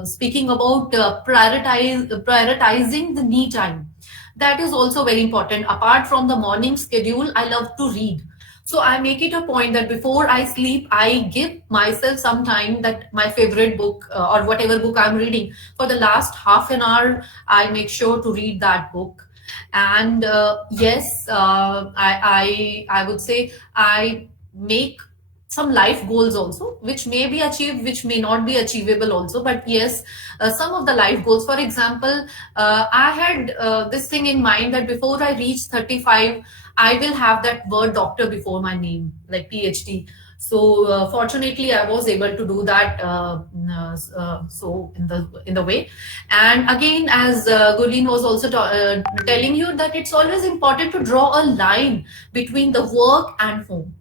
speaking about prioritizing the me time, that is also very important. Apart from the morning schedule, I love to read. So I make it a point that before I sleep, I give myself some time that my favorite book or whatever book I'm reading for the last half an hour, I make sure to read that book. And yes, I would say I make some life goals also, which may be achieved, which may not be achievable also. But yes, some of the life goals. For example, I had this thing in mind that before I reach 35, I will have that word doctor before my name, like PhD. So fortunately, I was able to do that. So in the way, and again, as Gurleen was also telling you, that it's always important to draw a line between the work and home.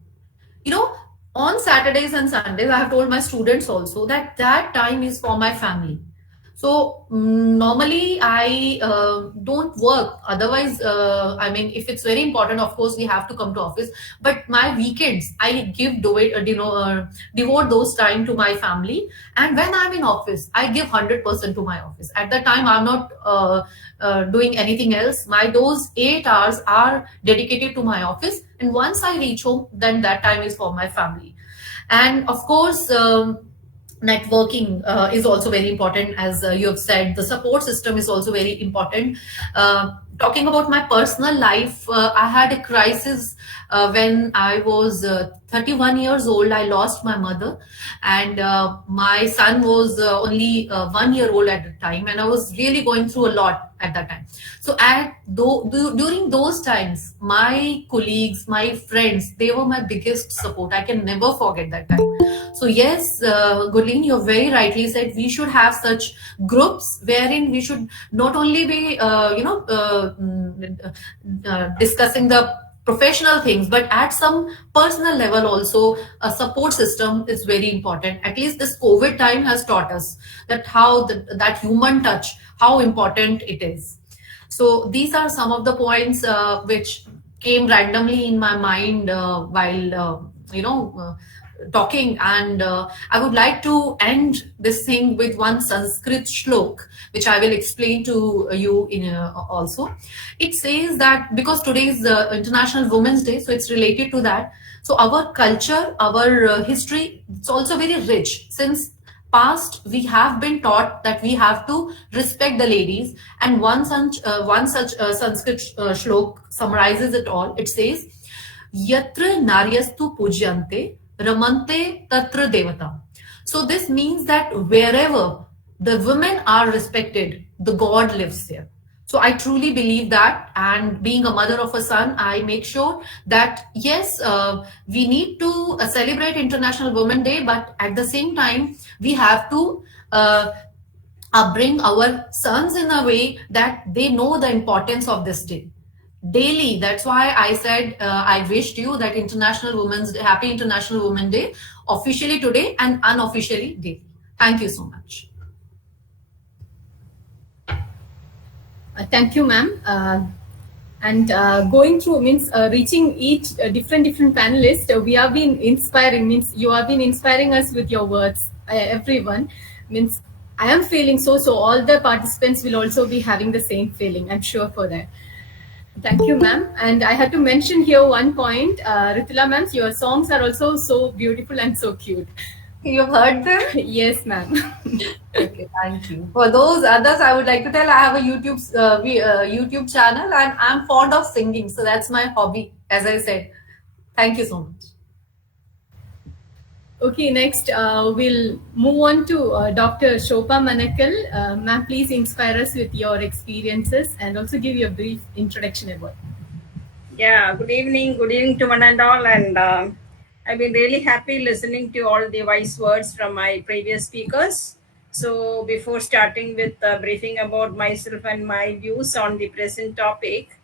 You know, on Saturdays and Sundays, I have told my students also that that time is for my family. So normally I don't work. Otherwise, I mean, if it's very important, of course we have to come to office. But my weekends, I give devote those time to my family. And when I'm in office, I give 100% to my office. At that time, I'm not doing anything else. My those 8 hours are dedicated to my office. And once I reach home, then that time is for my family. And of course. Networking is also very important, as you have said. The support system is also very important. Talking about my personal life, I had a crisis when I was 31 years old. I lost my mother, and my son was only 1 year old at the time, and I was really going through a lot at that time. So during those times, my colleagues, my friends, they were my biggest support. I can never forget that time. So yes, Gurleen, you very rightly said we should have such groups wherein we should not only be, discussing the professional things, but at some personal level also, a support system is very important. At least this COVID time has taught us that how that human touch, how important it is. So these are some of the points which came randomly in my mind while talking. And I would like to end this thing with one Sanskrit shlok, which I will explain to you in also. It says that because today is International Women's Day, so it's related to that. So our culture, our history, it's also very rich. Since past, we have been taught that we have to respect the ladies. And one such Sanskrit shlok summarizes it all. It says, Yatra naryastu pujyante ramante tatra devata. So this means that wherever the women are respected, the God lives there. So I truly believe that, and being a mother of a son, I make sure that yes, we need to celebrate International Women's Day, but at the same time, we have to bring our sons in a way that they know the importance of this day daily. That's why I said I wished you that Happy International Women's Day, officially today and unofficially daily. Thank you so much. Thank you, ma'am. And going through means reaching each different panelists, we have been inspiring, means you have been inspiring us with your words. Everyone, means I am feeling so all the participants will also be having the same feeling, I'm sure for that. Thank you, ma'am. And I had to mention here one point, Ritila ma'am, your songs are also so beautiful and so cute. You've heard them? Yes, ma'am. Okay, thank you. For those others, I would like to tell I have a YouTube channel, and I'm fond of singing, so that's my hobby, as I said. Thank you so much. Okay, next we'll move on to Dr. Shobha Manakal. Ma'am, please inspire us with your experiences and also give you a brief introduction about. Yeah, good evening to one and all, and I've been really happy listening to all the wise words from my previous speakers. So before starting with briefing about myself and my views on the present topic,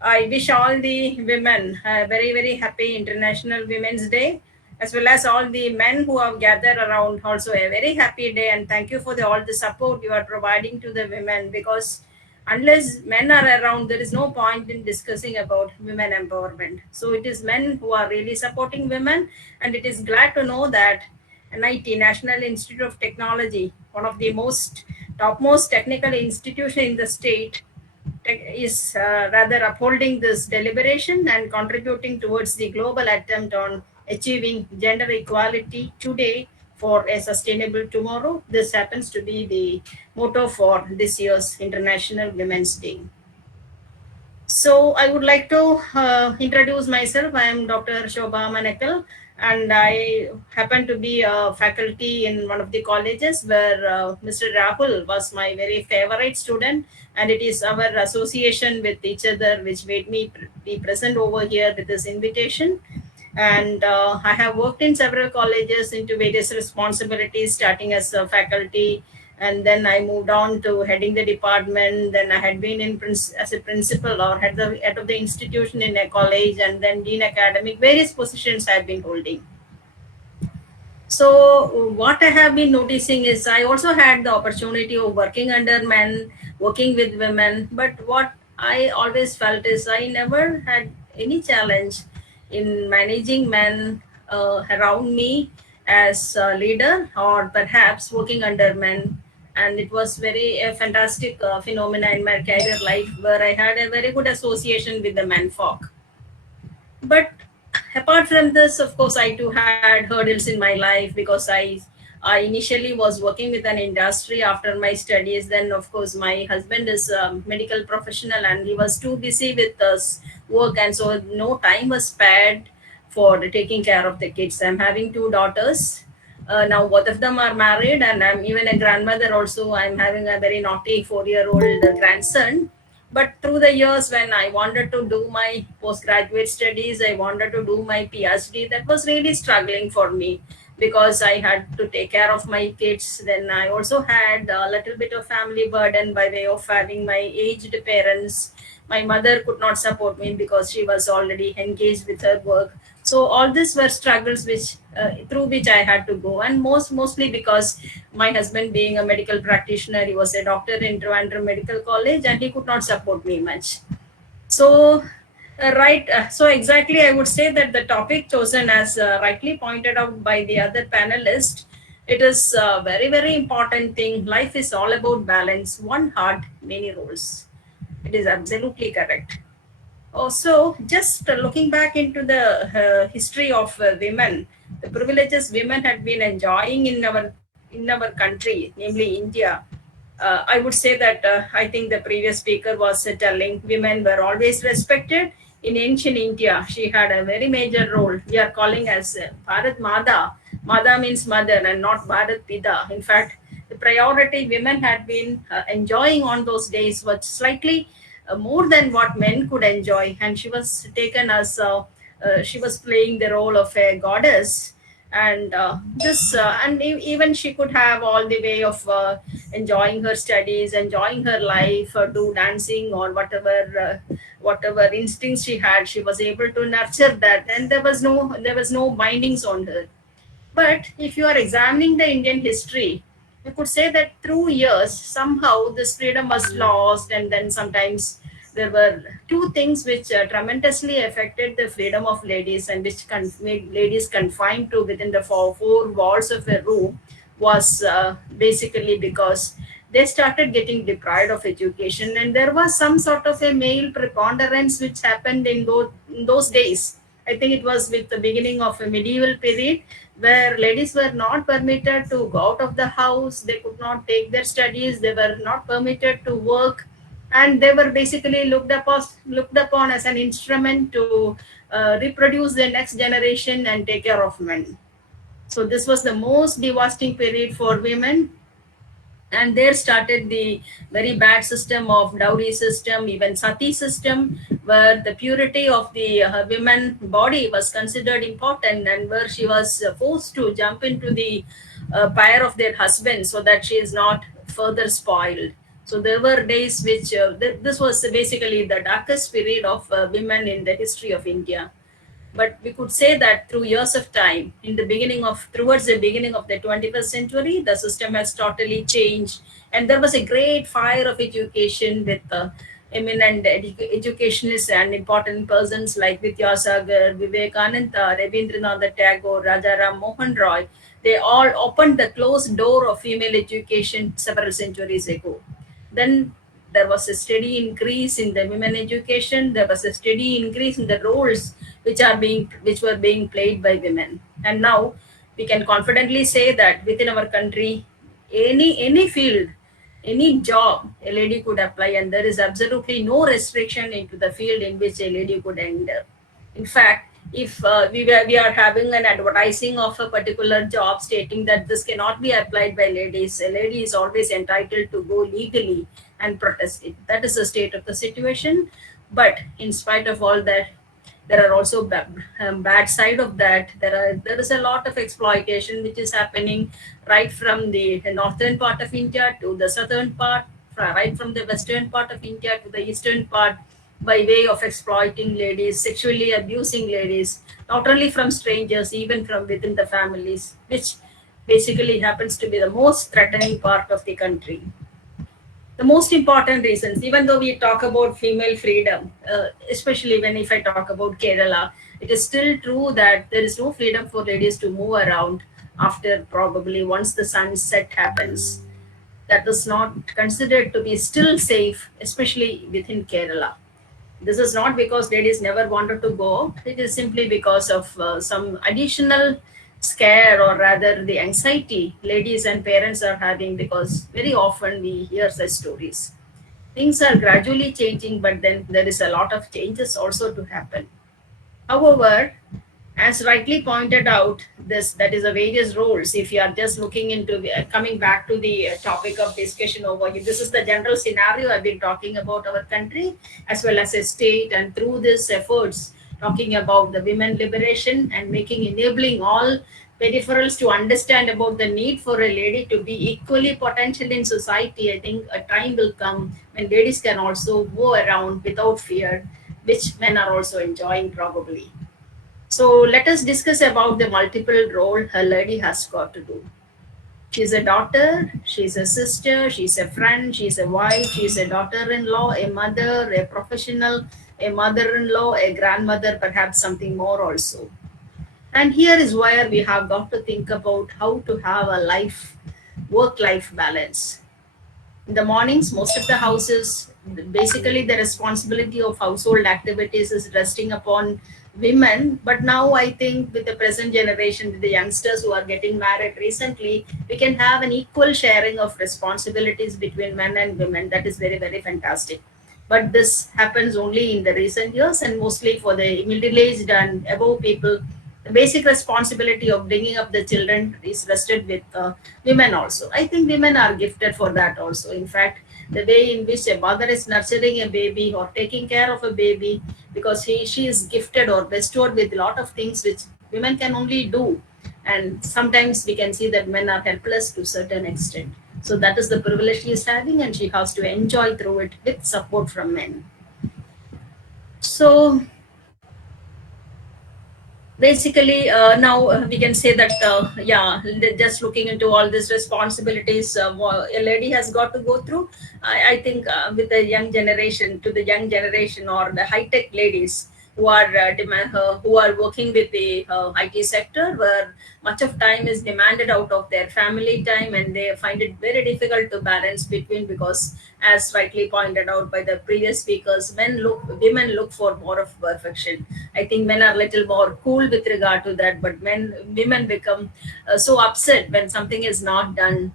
I wish all the women a very happy International Women's Day, as well as all the men who have gathered around also a very happy day. And thank you for all the support you are providing to the women, because unless men are around, there is no point in discussing about women empowerment. So it is men who are really supporting women, and it is glad to know that NIT, National Institute of Technology, one of the topmost technical institution in the state, is rather upholding this deliberation and contributing towards the global attempt on achieving gender equality today for a sustainable tomorrow. This happens to be the motto for this year's International Women's Day. So I would like to introduce myself. I am Dr. Shobha Manekal, and I happen to be a faculty in one of the colleges where Mr. Rahul was my very favorite student, and it is our association with each other which made me be present over here with this invitation. And I have worked in several colleges into various responsibilities, starting as a faculty, and then I moved on to heading the department. Then I had been in as a principal or head of the institution in a college, and then dean academic. Various positions I've been holding. So what I have been noticing is I also had the opportunity of working under men, working with women, but what I always felt is I never had any challenge in managing men around me as a leader or perhaps working under men. And it was very a fantastic phenomena in my career life where I had a very good association with the men folk. But apart from this, of course, I too had hurdles in my life because I initially was working with an industry after my studies. Then, of course, my husband is a medical professional and he was too busy with his work, and so no time was spared for taking care of the kids. I'm having two daughters. Now both of them are married, and I'm even a grandmother also. I'm having a very naughty 4-year-old grandson. But through the years, when I wanted to do my postgraduate studies, I wanted to do my PhD, that was really struggling for me because I had to take care of my kids. Then I also had a little bit of family burden by way of having my aged parents. My mother could not support me because she was already engaged with her work. So all these were struggles which through which I had to go, and mostly because my husband, being a medical practitioner, he was a doctor in Trivandrum Medical College, and he could not support me much. So so exactly, I would say that the topic chosen, as rightly pointed out by the other panelist, it is a very important thing. Life is all about balance. One heart, many roles. It is absolutely correct. Also, just looking back into the history of women, the privileges women had been enjoying in our country, namely India. I would say that I think the previous speaker was telling women were always respected. In ancient India, she had a very major role. We are calling as Bharat Mada. Mada means mother and not Bharat Pida. In fact, the priority women had been enjoying on those days was slightly more than what men could enjoy, and she was taken as she was playing the role of a goddess. And even she could have all the way of enjoying her studies, enjoying her life, or do dancing or whatever instincts she had. She was able to nurture that, and there was no bindings on her. But if you are examining the Indian history, you could say that through years, somehow this freedom was lost, and then sometimes there were two things which tremendously affected the freedom of ladies and which made ladies confined to within the four walls of a room was basically because they started getting deprived of education, and there was some sort of a male preponderance which happened in those days. I think it was with the beginning of a medieval period where ladies were not permitted to go out of the house, they could not take their studies, they were not permitted to work, and they were basically looked upon as an instrument to reproduce the next generation and take care of men. So this was the most devastating period for women, and there started the very bad system of dowry system, even sati system, where the purity of the women body was considered important, and where she was forced to jump into the pyre of their husband so that she is not further spoiled. So there were days which this was basically the darkest period of women in the history of India. But we could say that through years of time, towards the beginning of the 21st century, the system has totally changed, and there was a great fire of education with eminent educationists and important persons like Vidyasagar, Vivekananda, Rabindranath Tagore, Rajaram Mohan Roy. They all opened the closed door of female education several centuries ago. Then there was a steady increase in the women education. There was a steady increase in the roles which were being played by women. And now we can confidently say that within our country, any field, any job a lady could apply, and there is absolutely no restriction into the field in which a lady could enter. In fact, if we are having an advertising of a particular job stating that this cannot be applied by ladies, a lady is always entitled to go legally and protest it. That is the state of the situation. But in spite of all that, there are also bad side of that. There is a lot of exploitation which is happening right from the northern part of India to the southern part, right from the western part of India to the eastern part, by way of exploiting ladies, sexually abusing ladies, not only from strangers, even from within the families, which basically happens to be the most threatening part of the country. The most important reasons, even though we talk about female freedom, especially when if I talk about Kerala, it is still true that there is no freedom for ladies to move around after probably once the sunset happens. That is not considered to be still safe, especially within Kerala. This is not because ladies never wanted to go. It is simply because of some additional scare, or rather the anxiety ladies and parents are having, because very often we hear such stories. Things are gradually changing, but then there is a lot of changes also to happen. However, as rightly pointed out, this that is a various roles. If you are just looking into coming back to the topic of discussion over here, this is the general scenario I've been talking about our country as well as a state, and through these efforts, talking about the women liberation and making enabling all peripherals to understand about the need for a lady to be equally potential in society. I think a time will come when ladies can also go around without fear, which men are also enjoying probably. So let us discuss about the multiple role a lady has got to do. She's a daughter, she's a sister, she's a friend, she's a wife, she's a daughter-in-law, a mother, a professional, a mother-in-law, a grandmother, perhaps something more also. And here is where we have got to think about how to have a work-life balance. In the mornings, most of the houses, basically the responsibility of household activities is resting upon women. But now I think with the present generation, with the youngsters who are getting married recently, we can have an equal sharing of responsibilities between men and women. That is very, very fantastic. But this happens only in the recent years, and mostly for the middle-aged and above people. The basic responsibility of bringing up the children is rested with women also. I think women are gifted for that also. In fact, the way in which a mother is nurturing a baby or taking care of a baby, because she is gifted or bestowed with a lot of things which women can only do. And sometimes we can see that men are helpless to a certain extent. So that is the privilege she is having, and she has to enjoy through it with support from men. So basically now we can say that just looking into all these responsibilities a lady has got to go through. I think with the young generation, to the young generation or the high-tech ladies who are who are working with the IT sector, where much of time is demanded out of their family time, and they find it very difficult to balance between, because as rightly pointed out by the previous speakers, women look for more of perfection. I think men are a little more cool with regard to that, but women become so upset when something is not done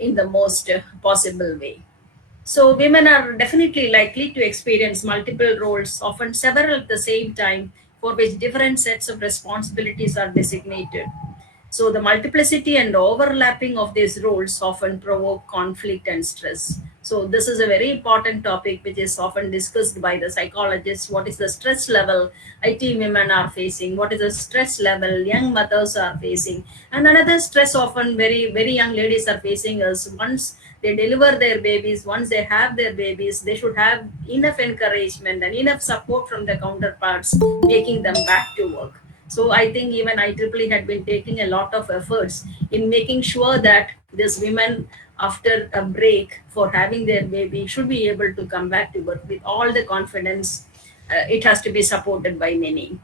in the most possible way. So women are definitely likely to experience multiple roles, often several at the same time, for which different sets of responsibilities are designated. So the multiplicity and overlapping of these roles often provoke conflict and stress. So this is a very important topic which is often discussed by the psychologists. What is the stress level IT women are facing? What is the stress level young mothers are facing? And another stress often very, very young ladies are facing is once they deliver their babies, once they have their babies, they should have enough encouragement and enough support from the counterparts, making them back to work. So I think even IEEE had been taking a lot of efforts in making sure that these women, after a break for having their baby, should be able to come back to work with all the confidence. It has to be supported by many.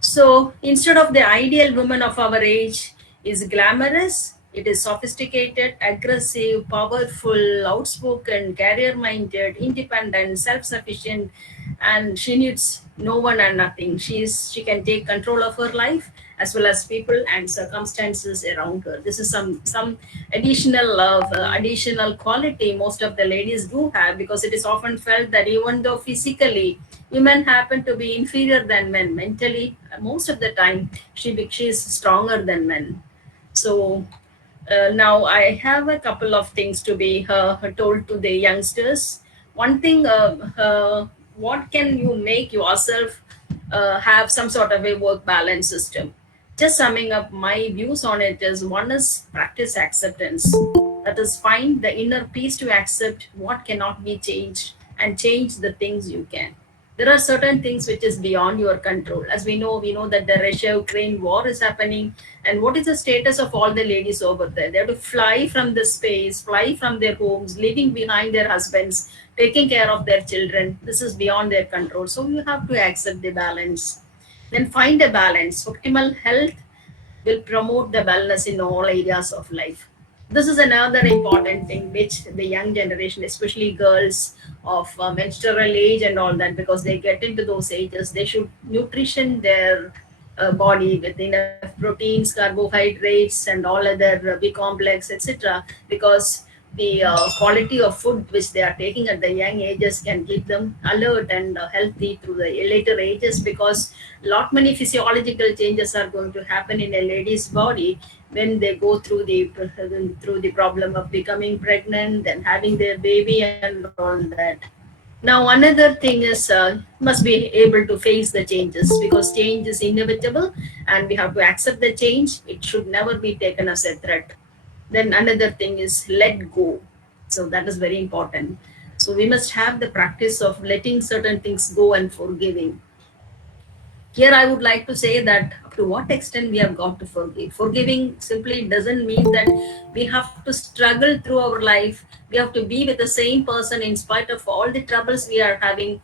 So instead of the ideal woman of our age is glamorous, It is sophisticated, aggressive, powerful, outspoken, career minded, independent, self sufficient, and she needs no one and nothing. She can take control of her life as well as people and circumstances around her. This is some additional love, additional quality most of the ladies do have, because it is often felt that even though physically women happen to be inferior than men, mentally most of the time she is stronger than men. So now I have a couple of things to be told to the youngsters. One thing, what can you make yourself have some sort of a work balance system? Just summing up my views on it is, one is practice acceptance. That is, find the inner peace to accept what cannot be changed and change the things you can. There are certain things which is beyond your control. As we know that the Russia Ukraine war is happening, and what is the status of all the ladies over there? They have to fly from the space, fly from their homes, leaving behind their husbands, taking care of their children. This is beyond their control, so you have to accept the balance. Then find a balance. Optimal health will promote the wellness in all areas of life. This is another important thing which the young generation, especially girls of menstrual age and all that, because they get into those ages, they should nutrition their body with enough proteins, carbohydrates, and all other B complex, etc. Because the quality of food which they are taking at the young ages can keep them alert and healthy through the later ages, because lot many physiological changes are going to happen in a lady's body when they go through the problem of becoming pregnant and having their baby and all that. Now another thing is, must be able to face the changes, because change is inevitable and we have to accept the change. It should never be taken as a threat. Then another thing is let go. So that is very important. So we must have the practice of letting certain things go and forgiving. Here I would like to say that up to what extent we have got to forgive. Forgiving simply doesn't mean that we have to struggle through our life. We have to be with the same person in spite of all the troubles we are having.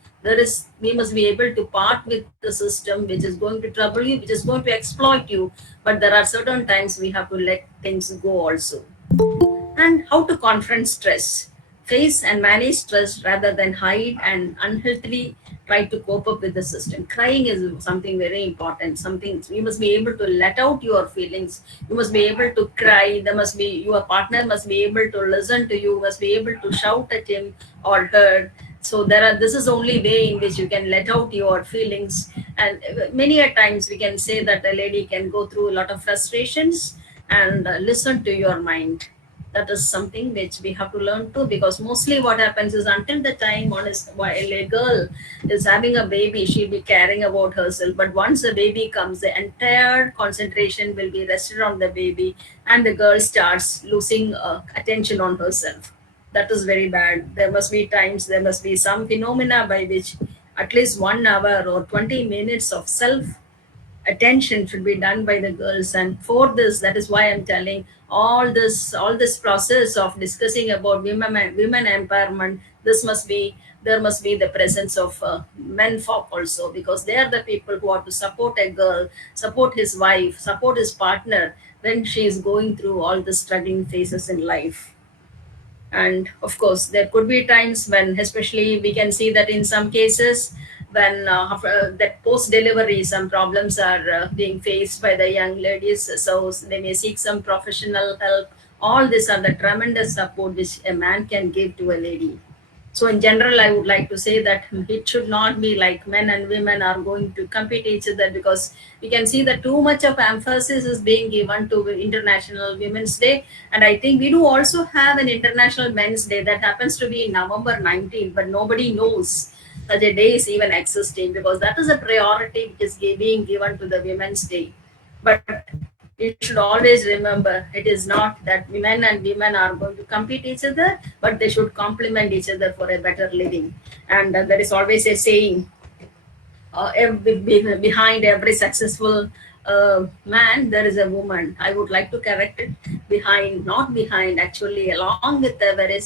We must be able to part with the system which is going to trouble you, which is going to exploit you. But there are certain times we have to let things go also. And how to confront stress. Face and manage stress rather than hide and unhealthily try to cope up with the system. Crying is something very important. Something you must be able to let out your feelings. You must be able to cry. Your partner must be able to listen to you, must be able to shout at him or her. So this is only way in which you can let out your feelings. And many a times we can say that a lady can go through a lot of frustrations and listen to your mind. That is something which we have to learn too, because mostly what happens is, until the time while a girl is having a baby, she'll be caring about herself. But once the baby comes, the entire concentration will be rested on the baby, and the girl starts losing attention on herself. That is very bad. There must be some phenomena by which at least 1 hour or 20 minutes of self attention should be done by the girls. And for this, that is why I'm telling all this process of discussing about women empowerment. There must be the presence of men folk also, because they are the people who are to support a girl, support his wife, support his partner when she is going through all the struggling phases in life. And of course there could be times when, especially we can see that in some cases, when that post delivery some problems are being faced by the young ladies, so they may seek some professional help. All these are the tremendous support which a man can give to a lady. So in general, I would like to say that it should not be like men and women are going to compete each other, because we can see that too much of emphasis is being given to International Women's Day. And I think we do also have an International Men's Day that happens to be November 19th, but nobody knows such a day is even existing, because that is a priority which is being given to the Women's Day. But you should always remember, it is not that men and women are going to compete each other, but they should complement each other for a better living. And there is always a saying, behind every successful man there is a woman. I would like to correct it. Behind, not behind, actually, along with every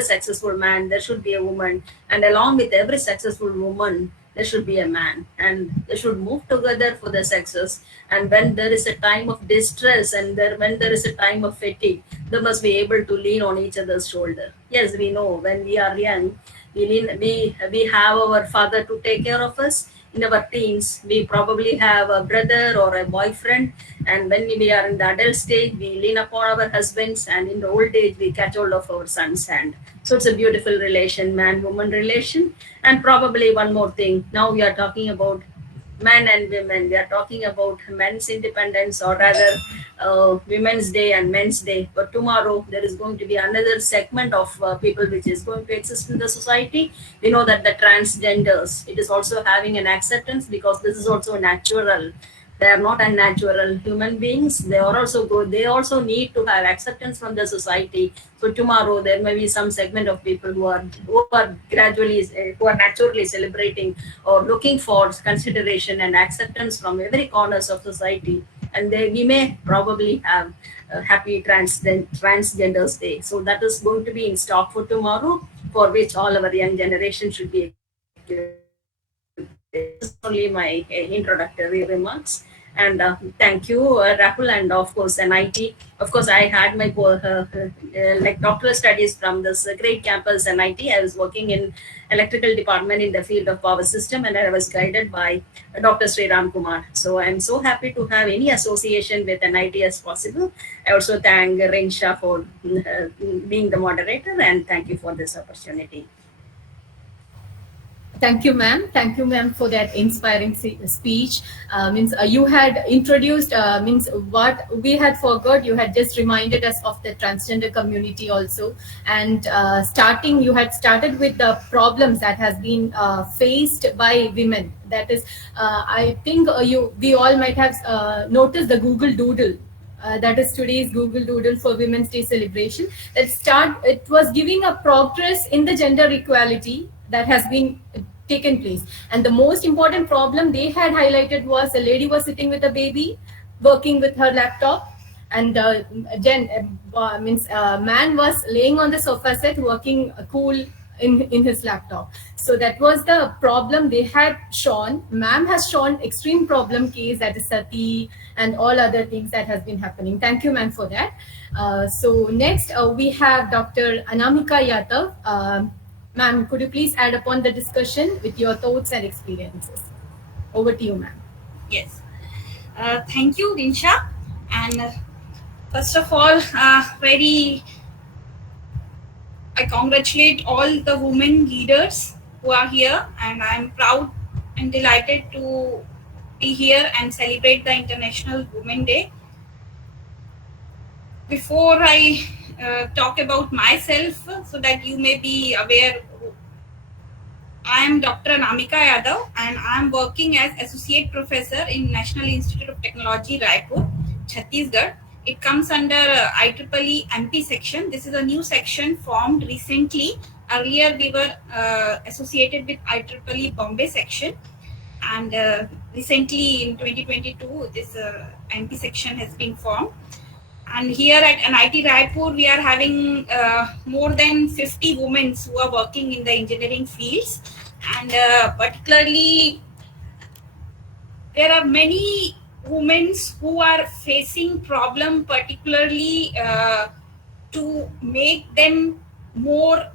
successful man there should be a woman, and along with every successful woman there should be a man, and they should move together for the success. And when there is a time of distress and when there is a time of fatigue, they must be able to lean on each other's shoulder. Yes, we know when we are young, we have our father to take care of us. In our teens, we probably have a brother or a boyfriend, and when we are in the adult stage, we lean upon our husbands, and in the old age, we catch hold of our son's hand. So it's a beautiful relation, man-woman relation. And probably one more thing. Now we are talking about men and women. We are talking about men's independence, or rather, Women's Day and Men's Day. But tomorrow there is going to be another segment of people which is going to exist in the society. We know that the transgenders, it is also having an acceptance, because this is also natural. They are not unnatural human beings. They are also good. They also need to have acceptance from the society. So tomorrow there may be some segment of people who are gradually who are naturally celebrating or looking for consideration and acceptance from every corners of society. And we may probably have a happy transgenders day. So that is going to be in stock for tomorrow, for which all our young generation should be equipped. This is only my introductory remarks. And thank you, Rahul, and of course NIT. Of course, I had my like doctoral studies from this great campus NIT. I was working in electrical department in the field of power system, and I was guided by Dr. Sri Ram Kumar. So I'm so happy to have any association with NIT as possible. I also thank Rinsha for being the moderator, and thank you for this opportunity. Thank you, ma'am. Thank you, ma'am, for that inspiring speech. You had introduced what we had forgot. You had just reminded us of the transgender community also, and you had started with the problems that has been faced by women. That is, I think we all might have noticed the Google Doodle. That is today's Google Doodle for Women's Day celebration. It was giving a progress in the gender equality that has been taken place. And the most important problem they had highlighted was a lady was sitting with a baby, working with her laptop, and man was laying on the sofa set, working cool in his laptop. So that was the problem they had shown. Ma'am has shown extreme problem case, that is sati and all other things that has been happening. Thank you, ma'am, for that. So next we have Dr. Anamika Yadav. Ma'am, could you please add upon the discussion with your thoughts and experiences? Over to you, ma'am. Yes. Thank you, Rinsha. And first of all, I congratulate all the women leaders who are here, and I'm proud and delighted to be here and celebrate the International Women Day. Before I talk about myself, so that you may be aware, I am Dr. Anamika Yadav, and I am working as Associate Professor in National Institute of Technology, Raipur, Chhattisgarh. It comes under IEEE MP section. This is a new section formed recently. Earlier, we were associated with IEEE Bombay section, and recently in 2022, this MP section has been formed. And here at NIT Raipur, we are having more than 50 women who are working in the engineering fields. And particularly, there are many women who are facing problem, particularly to make them more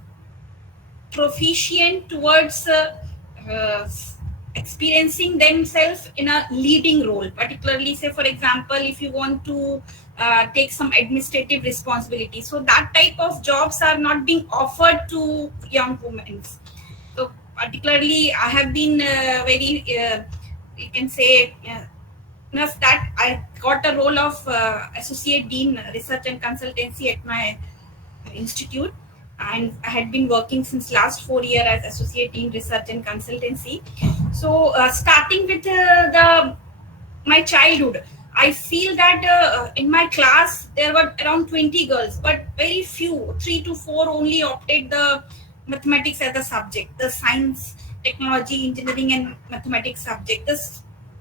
proficient towards experiencing themselves in a leading role. Particularly, say for example, if you want to take some administrative responsibility, so that type of jobs are not being offered to young women. So particularly, I have been very you can say enough that I got a role of Associate Dean Research and Consultancy at my institute, and I had been working since last 4 years as Associate Dean Research and Consultancy. So starting with my childhood, I feel that in my class there were around 20 girls, but very few, 3 to 4 only opted the mathematics as a subject, the science, technology, engineering and mathematics subject. The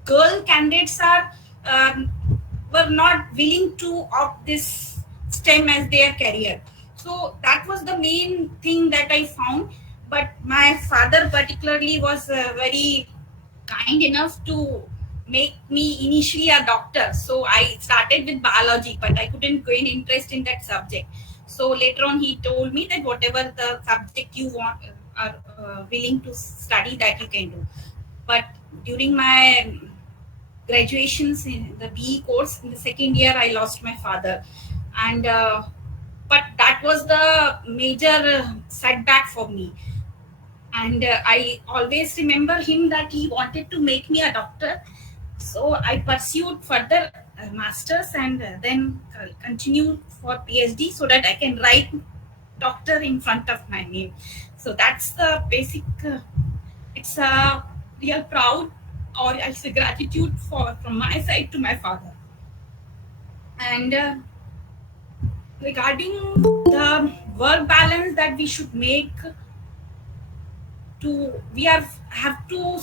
girl candidates were not willing to opt this STEM as their career. So that was the main thing that I found. But my father particularly was very kind enough to make me initially a doctor. So I started with biology, but I couldn't gain interest in that subject. So later on he told me that whatever the subject you want are willing to study, that you can do. But during my graduations in the BE course in the second year, I lost my father, and but that was the major setback for me. And I always remember him that he wanted to make me a doctor. So I pursued further masters, and then continued for PhD so that I can write doctor in front of my name. So that's the basic. It's a real proud, or I say gratitude from my side to my father. And regarding the work balance that we should make, we have to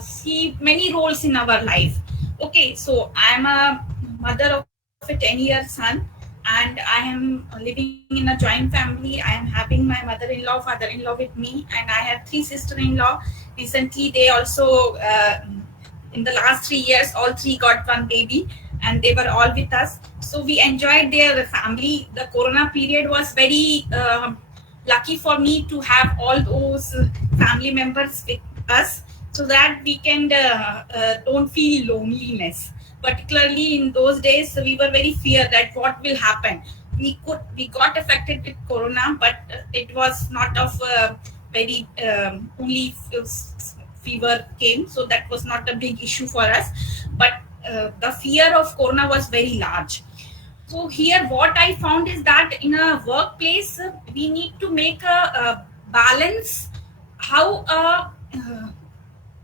see many roles in our life. Okay, so I am a mother of a 10-year son, and I am living in a joint family. I am having my mother-in-law, father-in-law with me, and I have 3 sister-in-law. Recently they also in the last 3 years, all 3 got 1 baby, and they were all with us. So we enjoyed their family. The corona period was very lucky for me to have all those family members with us, so that we can don't feel loneliness. Particularly in those days, we were very fear that what will happen. We got affected with corona, but it was not of very only fever came, so that was not a big issue for us. But the fear of corona was very large. So here what I found is that in a workplace, we need to make a balance how a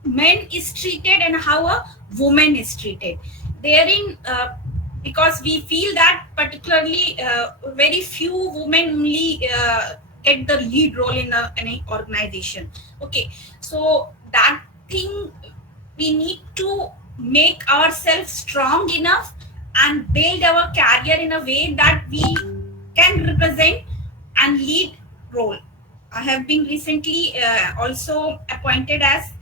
man is treated and how a woman is treated. Therein, because we feel that particularly very few women only get the lead role in an organization. Okay, so that thing, we need to make ourselves strong enough and build our career in a way that we can represent and lead role. I have been recently also appointed as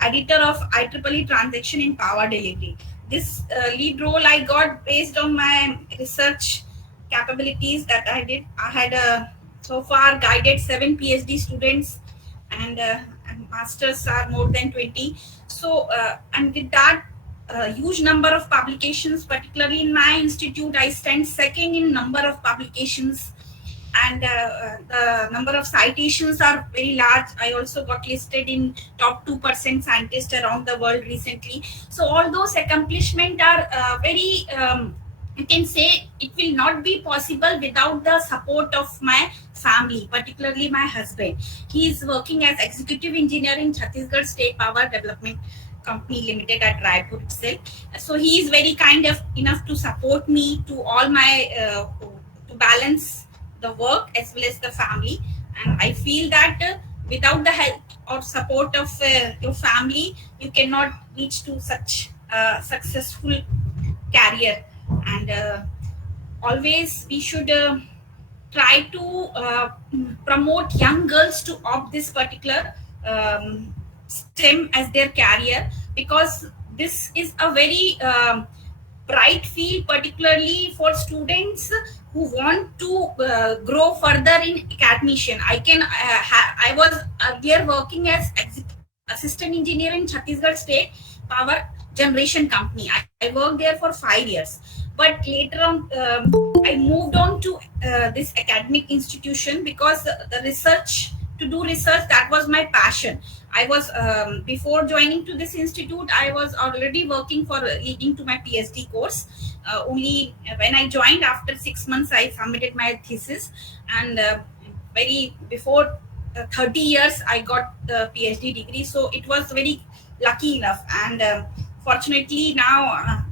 editor of IEEE transaction in power delivery. This lead role I got based on my research capabilities that I did. I had so far guided 7 PhD students, and masters are more than 20. So and with that huge number of publications, particularly in my institute, I stand second in number of publications, and the number of citations are very large. I also got listed in top 2% scientists around the world recently. So all those accomplishments are very you can say it will not be possible without the support of my family, particularly my husband. He is working as executive engineer in Chhattisgarh State Power Development Company Limited at Raipur itself. So he is very kind enough to support me to all my to balance the work as well as the family. And I feel that without the help or support of your family, you cannot reach to such successful career. And always we should try to promote young girls to opt this particular STEM as their career, because this is a very bright field, particularly for students who want to grow further in academician. I was earlier working as assistant engineer in Chhattisgarh State Power Generation Company. I worked there for 5 years, but later on I moved on to this academic institution, because the research, to do research, that was my passion. I was before joining to this institute, I was already working for leading to my PhD course. Only when I joined, after 6 months, I submitted my thesis, and very before 30 years, I got the PhD degree. So it was very lucky enough, and fortunately now,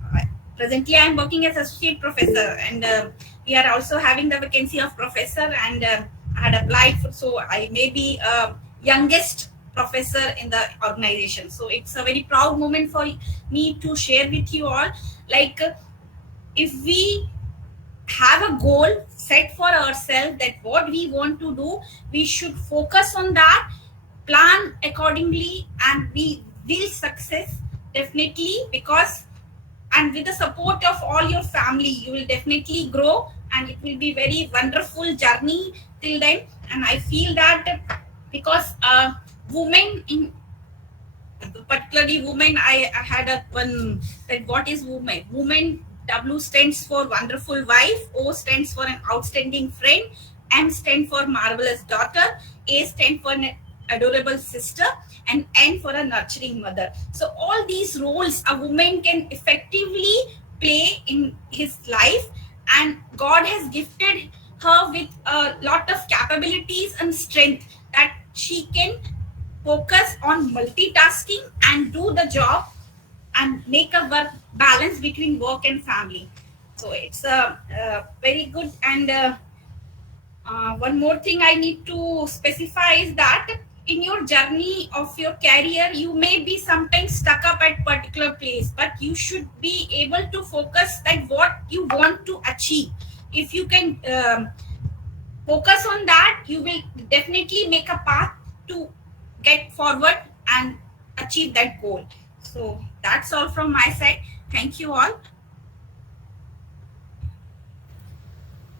presently I am working as associate professor, and we are also having the vacancy of professor, and I had applied for, so I may be youngest professor in the organization. So it's a very proud moment for me to share with you all. Like, if we have a goal set for ourselves that what we want to do, we should focus on that, plan accordingly, and be will success definitely, because and with the support of all your family you will definitely grow, and it will be very wonderful journey till then. And I feel that because women in particularly women, I had a one that what is woman. W stands for wonderful wife, O stands for an outstanding friend, M stands for marvelous daughter, A stands for an adorable sister, and N for a nurturing mother. So all these roles a woman can effectively play in his life, and God has gifted her with a lot of capabilities and strength that she can focus on multitasking and do the job and make a work balance between work and family. So it's a very good. And one more thing I need to specify is that in your journey of your career you may be sometimes stuck up at particular place, but you should be able to focus like what you want to achieve. If you can focus on that, you will definitely make a path to get forward and achieve that goal. So that's all from my side. Thank you all.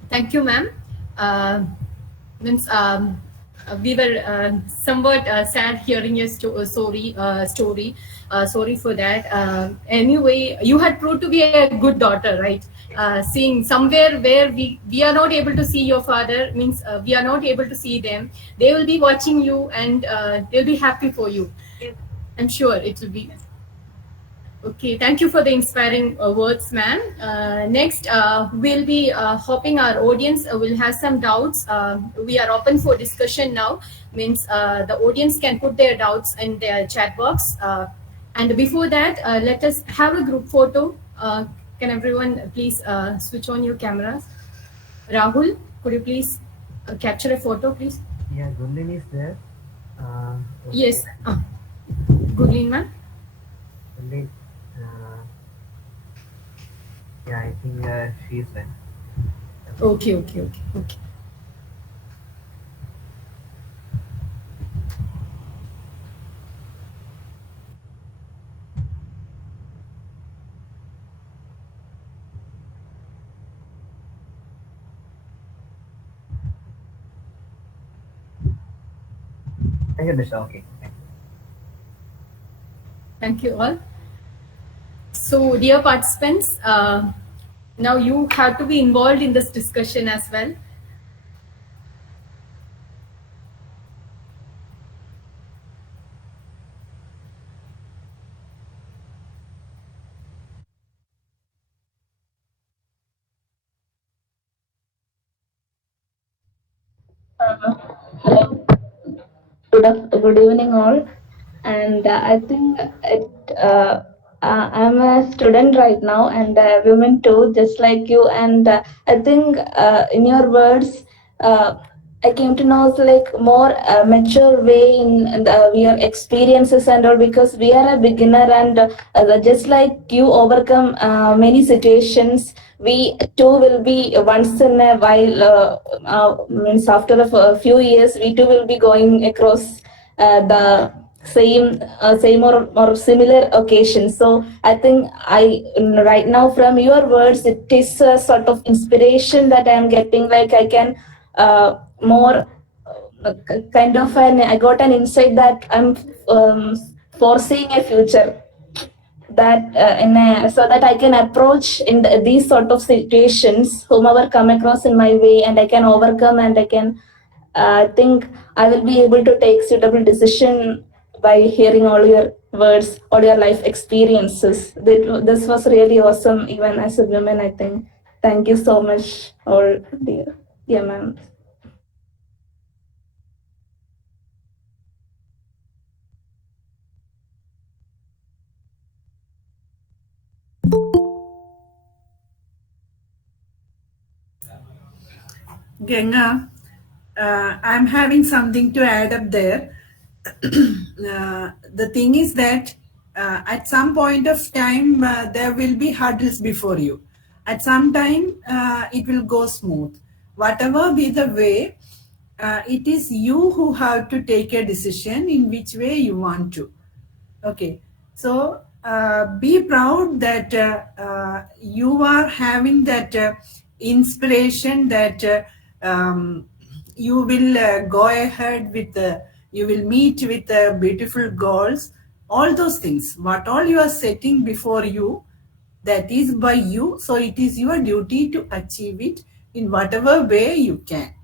Thank you, ma'am. We were somewhat sad hearing your story. Sorry for that. Anyway, you had proved to be a good daughter, right? Seeing somewhere where we are not able to see your father means we are not able to see them. They will be watching you and they'll be happy for you. I'm sure it will be. Okay, thank you for the inspiring words, ma'am. Next, we'll be hoping our audience will have some doubts. We are open for discussion now. Means the audience can put their doubts in their chat box. And before that, let us have a group photo. Can everyone please switch on your cameras? Rahul, could you please capture a photo, please? Yeah, Gurleen is there. Okay. Yes. Gurleen, ma'am. Gurleen. Yeah, I think she's there. Okay. Thank you, Disha. Okay. Thank you all. So, dear participants, now you have to be involved in this discussion as well. Good evening, all. And I think I'm a student right now, and women too, just like you. And I think in your words, I came to know it's like more mature way in your experiences and all, because we are a beginner, and just like you overcome many situations, we too will be once in a while, means after a few years, we too will be going across the same or similar occasions. So I think right now from your words, it is a sort of inspiration that I am getting. Like I can more kind of I got an insight that I'm foreseeing a future that so that I can approach in these sort of situations whomever come across in my way, and I can overcome, and I can think I will be able to take suitable decision by hearing all your words, all your life experiences. This was really awesome, even as a woman, I think. Thank you so much, all dear. Yeah, ma'am. Ganga, I'm having something to add up there. The thing is that at some point of time, there will be hurdles before you. At some time, it will go smooth. Whatever be the way, it is you who have to take a decision in which way you want to. Okay, so be proud that you are having that inspiration that you will go ahead with, you will meet with beautiful goals, all those things, what all you are setting before you, that is by you. So it is your duty to achieve it in whatever way you can.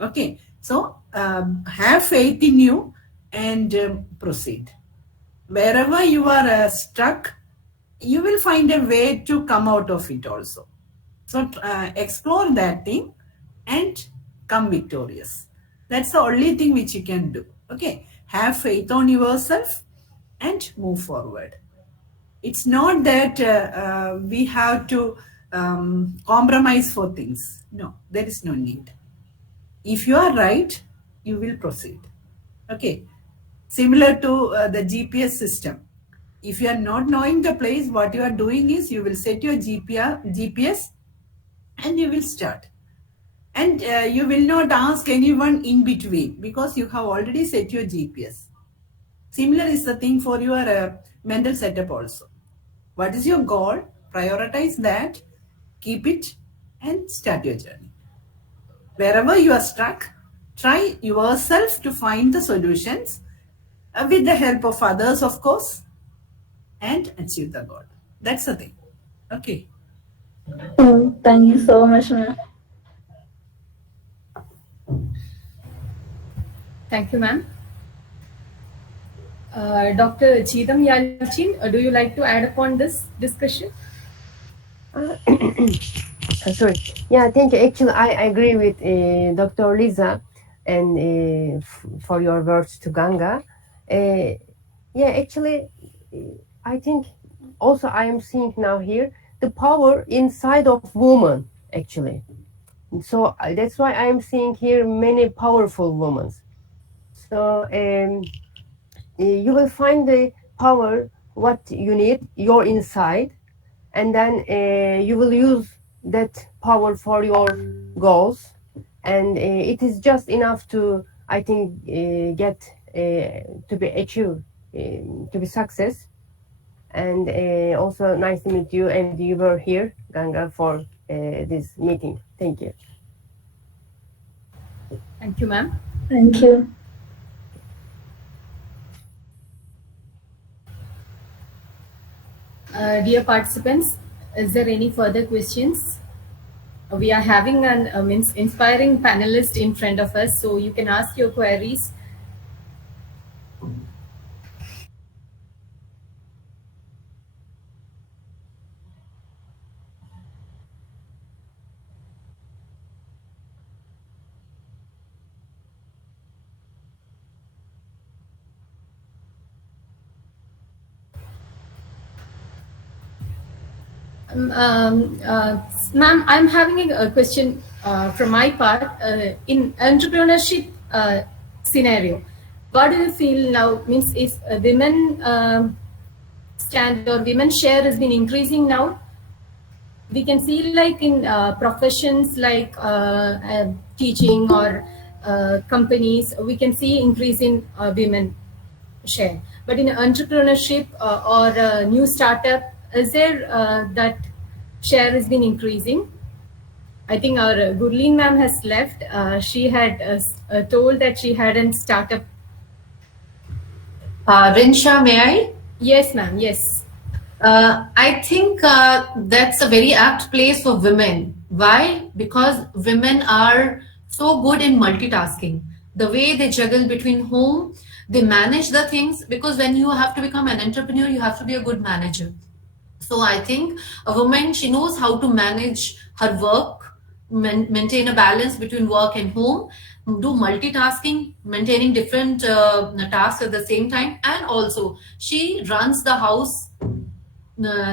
Okay, so have faith in you and proceed. Wherever you are stuck, you will find a way to come out of it also. So explore that thing and come victorious. That's the only thing which you can do. Okay, have faith on yourself and move forward. It's not that we have to compromise for things. No, there is no need. If you are right, you will proceed. Okay, similar to the GPS system. If you are not knowing the place, what you are doing is you will set your GPS and you will start. And you will not ask anyone in between because you have already set your GPS. Similar is the thing for your mental setup also. What is your goal? Prioritize that, keep it, and start your journey. Wherever you are stuck, try yourself to find the solutions with the help of others, of course, and achieve the goal. That's the thing. Okay. Thank you so much, ma'am. Thank you, ma'am. Dr. Chidam Yalchin, do you like to add upon this discussion? Sorry. Yeah, thank you. Actually, I agree with Dr. Lisa and for your words to Ganga. Yeah, actually, I think also I am seeing now here the power inside of woman, actually. So that's why I am seeing here many powerful women. So you will find the power, what you need, your inside, and then you will use that power for your goals, and it is just enough to, I think, get to be achieved, to be success. And also nice to meet you, and you were here, Ganga, for this meeting. Thank you. Thank you, ma'am. Thank you. Dear participants, is there any further questions? We are having an inspiring panelist in front of us, so you can ask your queries. Ma'am, I'm having a question from my part. In entrepreneurship scenario, what do you feel now? Means is women standard or women share has been increasing now? We can see like in professions like teaching or companies, we can see increase in women share. But in entrepreneurship or new startup, is there that share has been increasing? I think our Gurleen ma'am has left. She had told that she had a startup. Rinsha, may I? Yes, ma'am. Yes. I think that's a very apt place for women. Why? Because women are so good in multitasking. The way they juggle between home, they manage the things, because when you have to become an entrepreneur, you have to be a good manager. So I think a woman, she knows how to manage her work, maintain a balance between work and home, do multitasking, maintaining different tasks at the same time, and also she runs the house,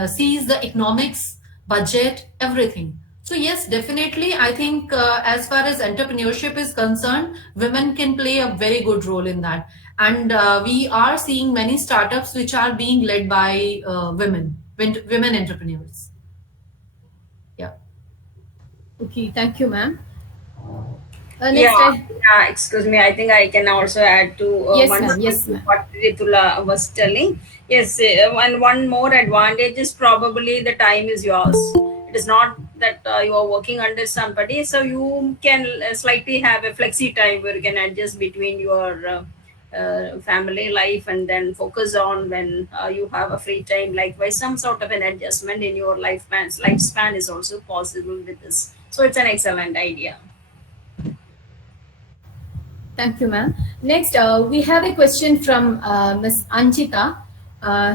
sees the economics, budget, everything. So yes, definitely, I think as far as entrepreneurship is concerned, women can play a very good role in that. And we are seeing many startups which are being led by women entrepreneurs. Yeah. Okay, thank you, ma'am. Next, Yeah, excuse me. I think I can also add to yes, one ma'am. Yes, point to ma'am. what Ritula was telling. Yes, and one more advantage is probably the time is yours. It is not that you are working under somebody, so you can slightly have a flexi time where you can adjust between your family life and then focus on when you have a free time. Likewise, some sort of an adjustment in your lifespan is also possible with this. So it's an excellent idea. Thank you, ma'am. Next, we have a question from Ms. Anjita.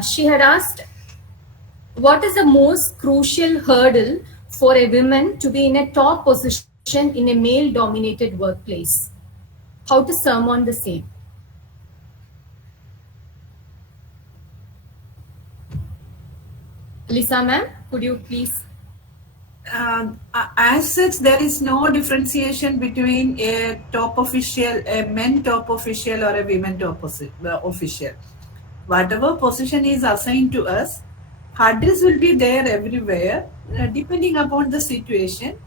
She had asked, what is the most crucial hurdle for a woman to be in a top position in a male-dominated workplace? How to surmount the same? Lisa, ma'am, could you please? As such, there is no differentiation between a top official, a men top official, or a women top official. Whatever position is assigned to us, hurdles will be there everywhere. Depending upon the situation,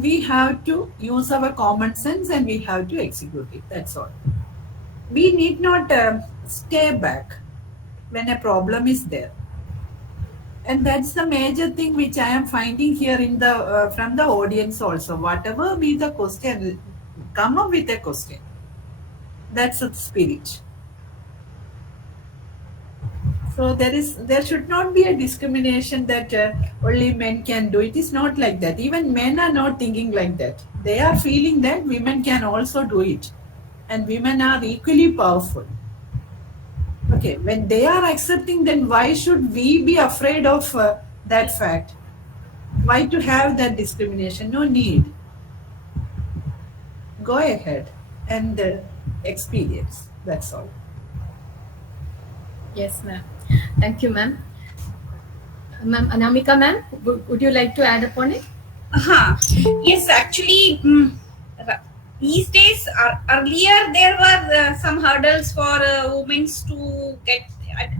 we have to use our common sense and we have to execute it. That's all. We need not stay back when a problem is there. And that's the major thing which I am finding here in the from the audience also. Whatever be the question, come up with a question. That's the spirit. So there should not be a discrimination that only men can do. It is not like that. Even men are not thinking like that. They are feeling that women can also do it, and women are equally powerful. Okay, when they are accepting, then why should we be afraid of that fact? Why to have that discrimination? No need. Go ahead and experience. That's all. Yes, ma'am. Thank you, ma'am. Ma'am, Anamika, ma'am, would you like to add upon it? Yes, actually, these days, earlier there were some hurdles for women to get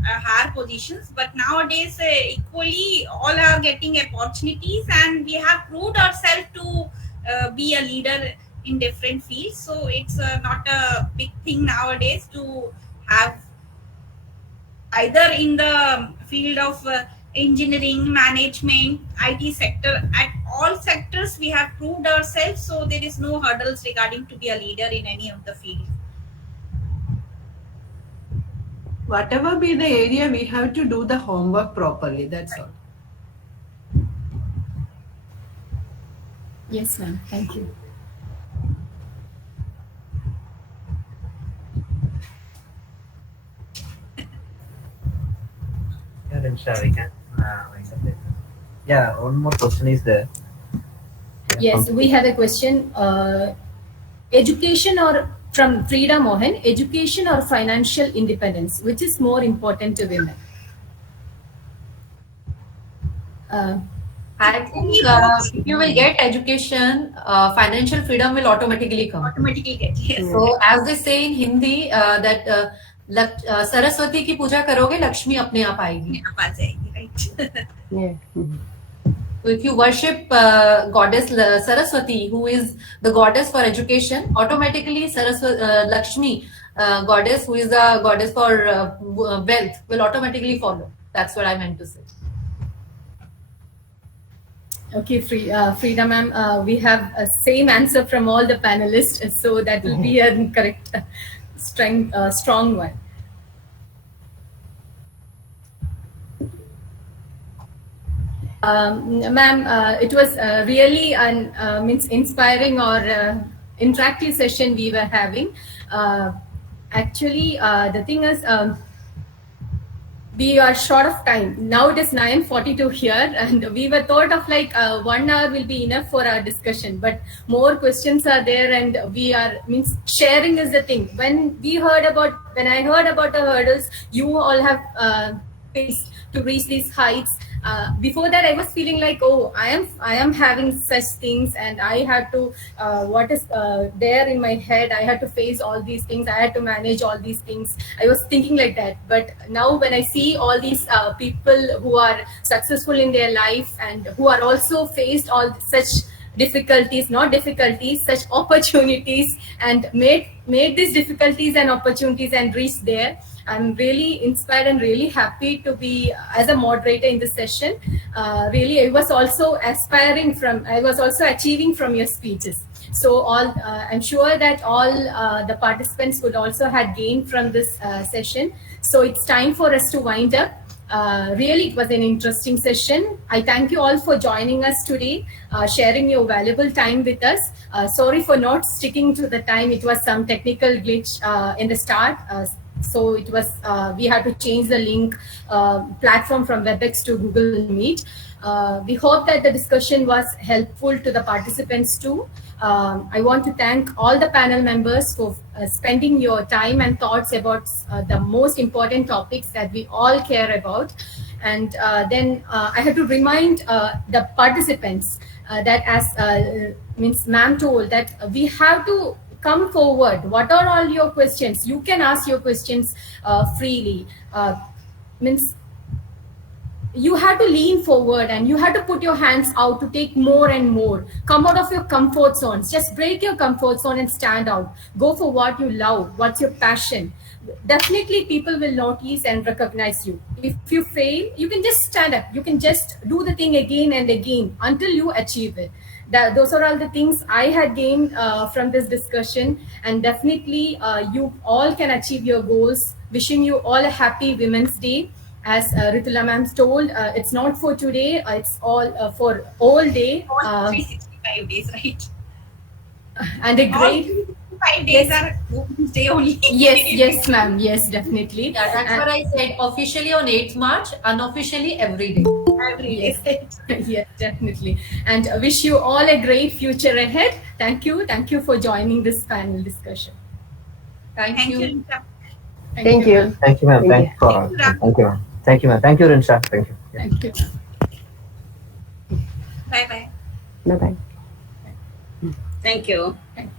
higher positions, but nowadays equally all are getting opportunities, and we have proved ourselves to be a leader in different fields. So it's not a big thing nowadays to have either in the field of engineering, management, IT sector. At all sectors, we have proved ourselves, so there is no hurdles regarding to be a leader in any of the field. Whatever be the area, we have to do the homework properly. That's all. Yes, ma'am. Thank you. Yeah, then shall we can wind up later. Yeah, one more question is there. Yes, we have a question. Education or from Frida Mohan, education or financial independence, which is more important to women? I think if you will get education, financial freedom will automatically come. Automatically get, yes. So as they say in Hindi, that Saraswati की पूजा करोगे लक्ष्मी अपने आप आएगी. Right. Yeah. So if you worship goddess Saraswati, who is the goddess for education, automatically Lakshmi, goddess who is the goddess for wealth, will automatically follow. That's what I meant to say. Okay, Frida ma'am, we have a same answer from all the panelists, so that will be a correct, strong one. Ma'am, it was really an inspiring or interactive session we were having. Actually, the thing is, we are short of time. Now it is 9:42 here, and we were thought of like 1 hour will be enough for our discussion, but more questions are there, and we are sharing is the thing. When I heard about the hurdles you all have faced to reach these heights, before that I was feeling like, oh, I am having such things, and I had to what is there in my head, I had to face all these things, I had to manage all these things. I was thinking like that, but now when I see all these people who are successful in their life and who are also faced all such such opportunities, and made these difficulties and opportunities and reached there. I'm really inspired and really happy to be as a moderator in this session. Really, I was also achieving from your speeches. So I'm sure that all the participants would also have gained from this session. So it's time for us to wind up. Really, it was an interesting session. I thank you all for joining us today, sharing your valuable time with us. Sorry for not sticking to the time. It was some technical glitch in the start. So it was we had to change the link platform from WebEx to Google Meet. We hope that the discussion was helpful to the participants too. I want to thank all the panel members for spending your time and thoughts about the most important topics that we all care about. And then I have to remind the participants that as ma'am told, that we have to come forward. What are all your questions? You can ask your questions freely. You have to lean forward and you have to put your hands out to take more and more. Come out of your comfort zones. Just break your comfort zone and stand out. Go for what you love, what's your passion. Definitely people will notice and recognize you. If you fail, you can just stand up. You can just do the thing again and again until you achieve it. Those are all the things I had gained from this discussion, and definitely you all can achieve your goals. Wishing you all a happy Women's Day. As Ritula ma'am told, it's not for today, it's all for all day. All 365 days, right? And a great... 5 days are Women's Day only. Yes, ma'am. Yes, definitely. Yeah, that's what I said. Officially on 8th March, unofficially every day. Every day. Yes, definitely. And wish you all a great future ahead. Thank you. Thank you for joining this panel discussion. Thank you. Thank you. Thank you, ma'am. Thank you, ma'am. Thank you, ma'am. Thank you, Rinsha. Thank you. Thank you. Bye-bye. Bye-bye. Thank you. Thank you.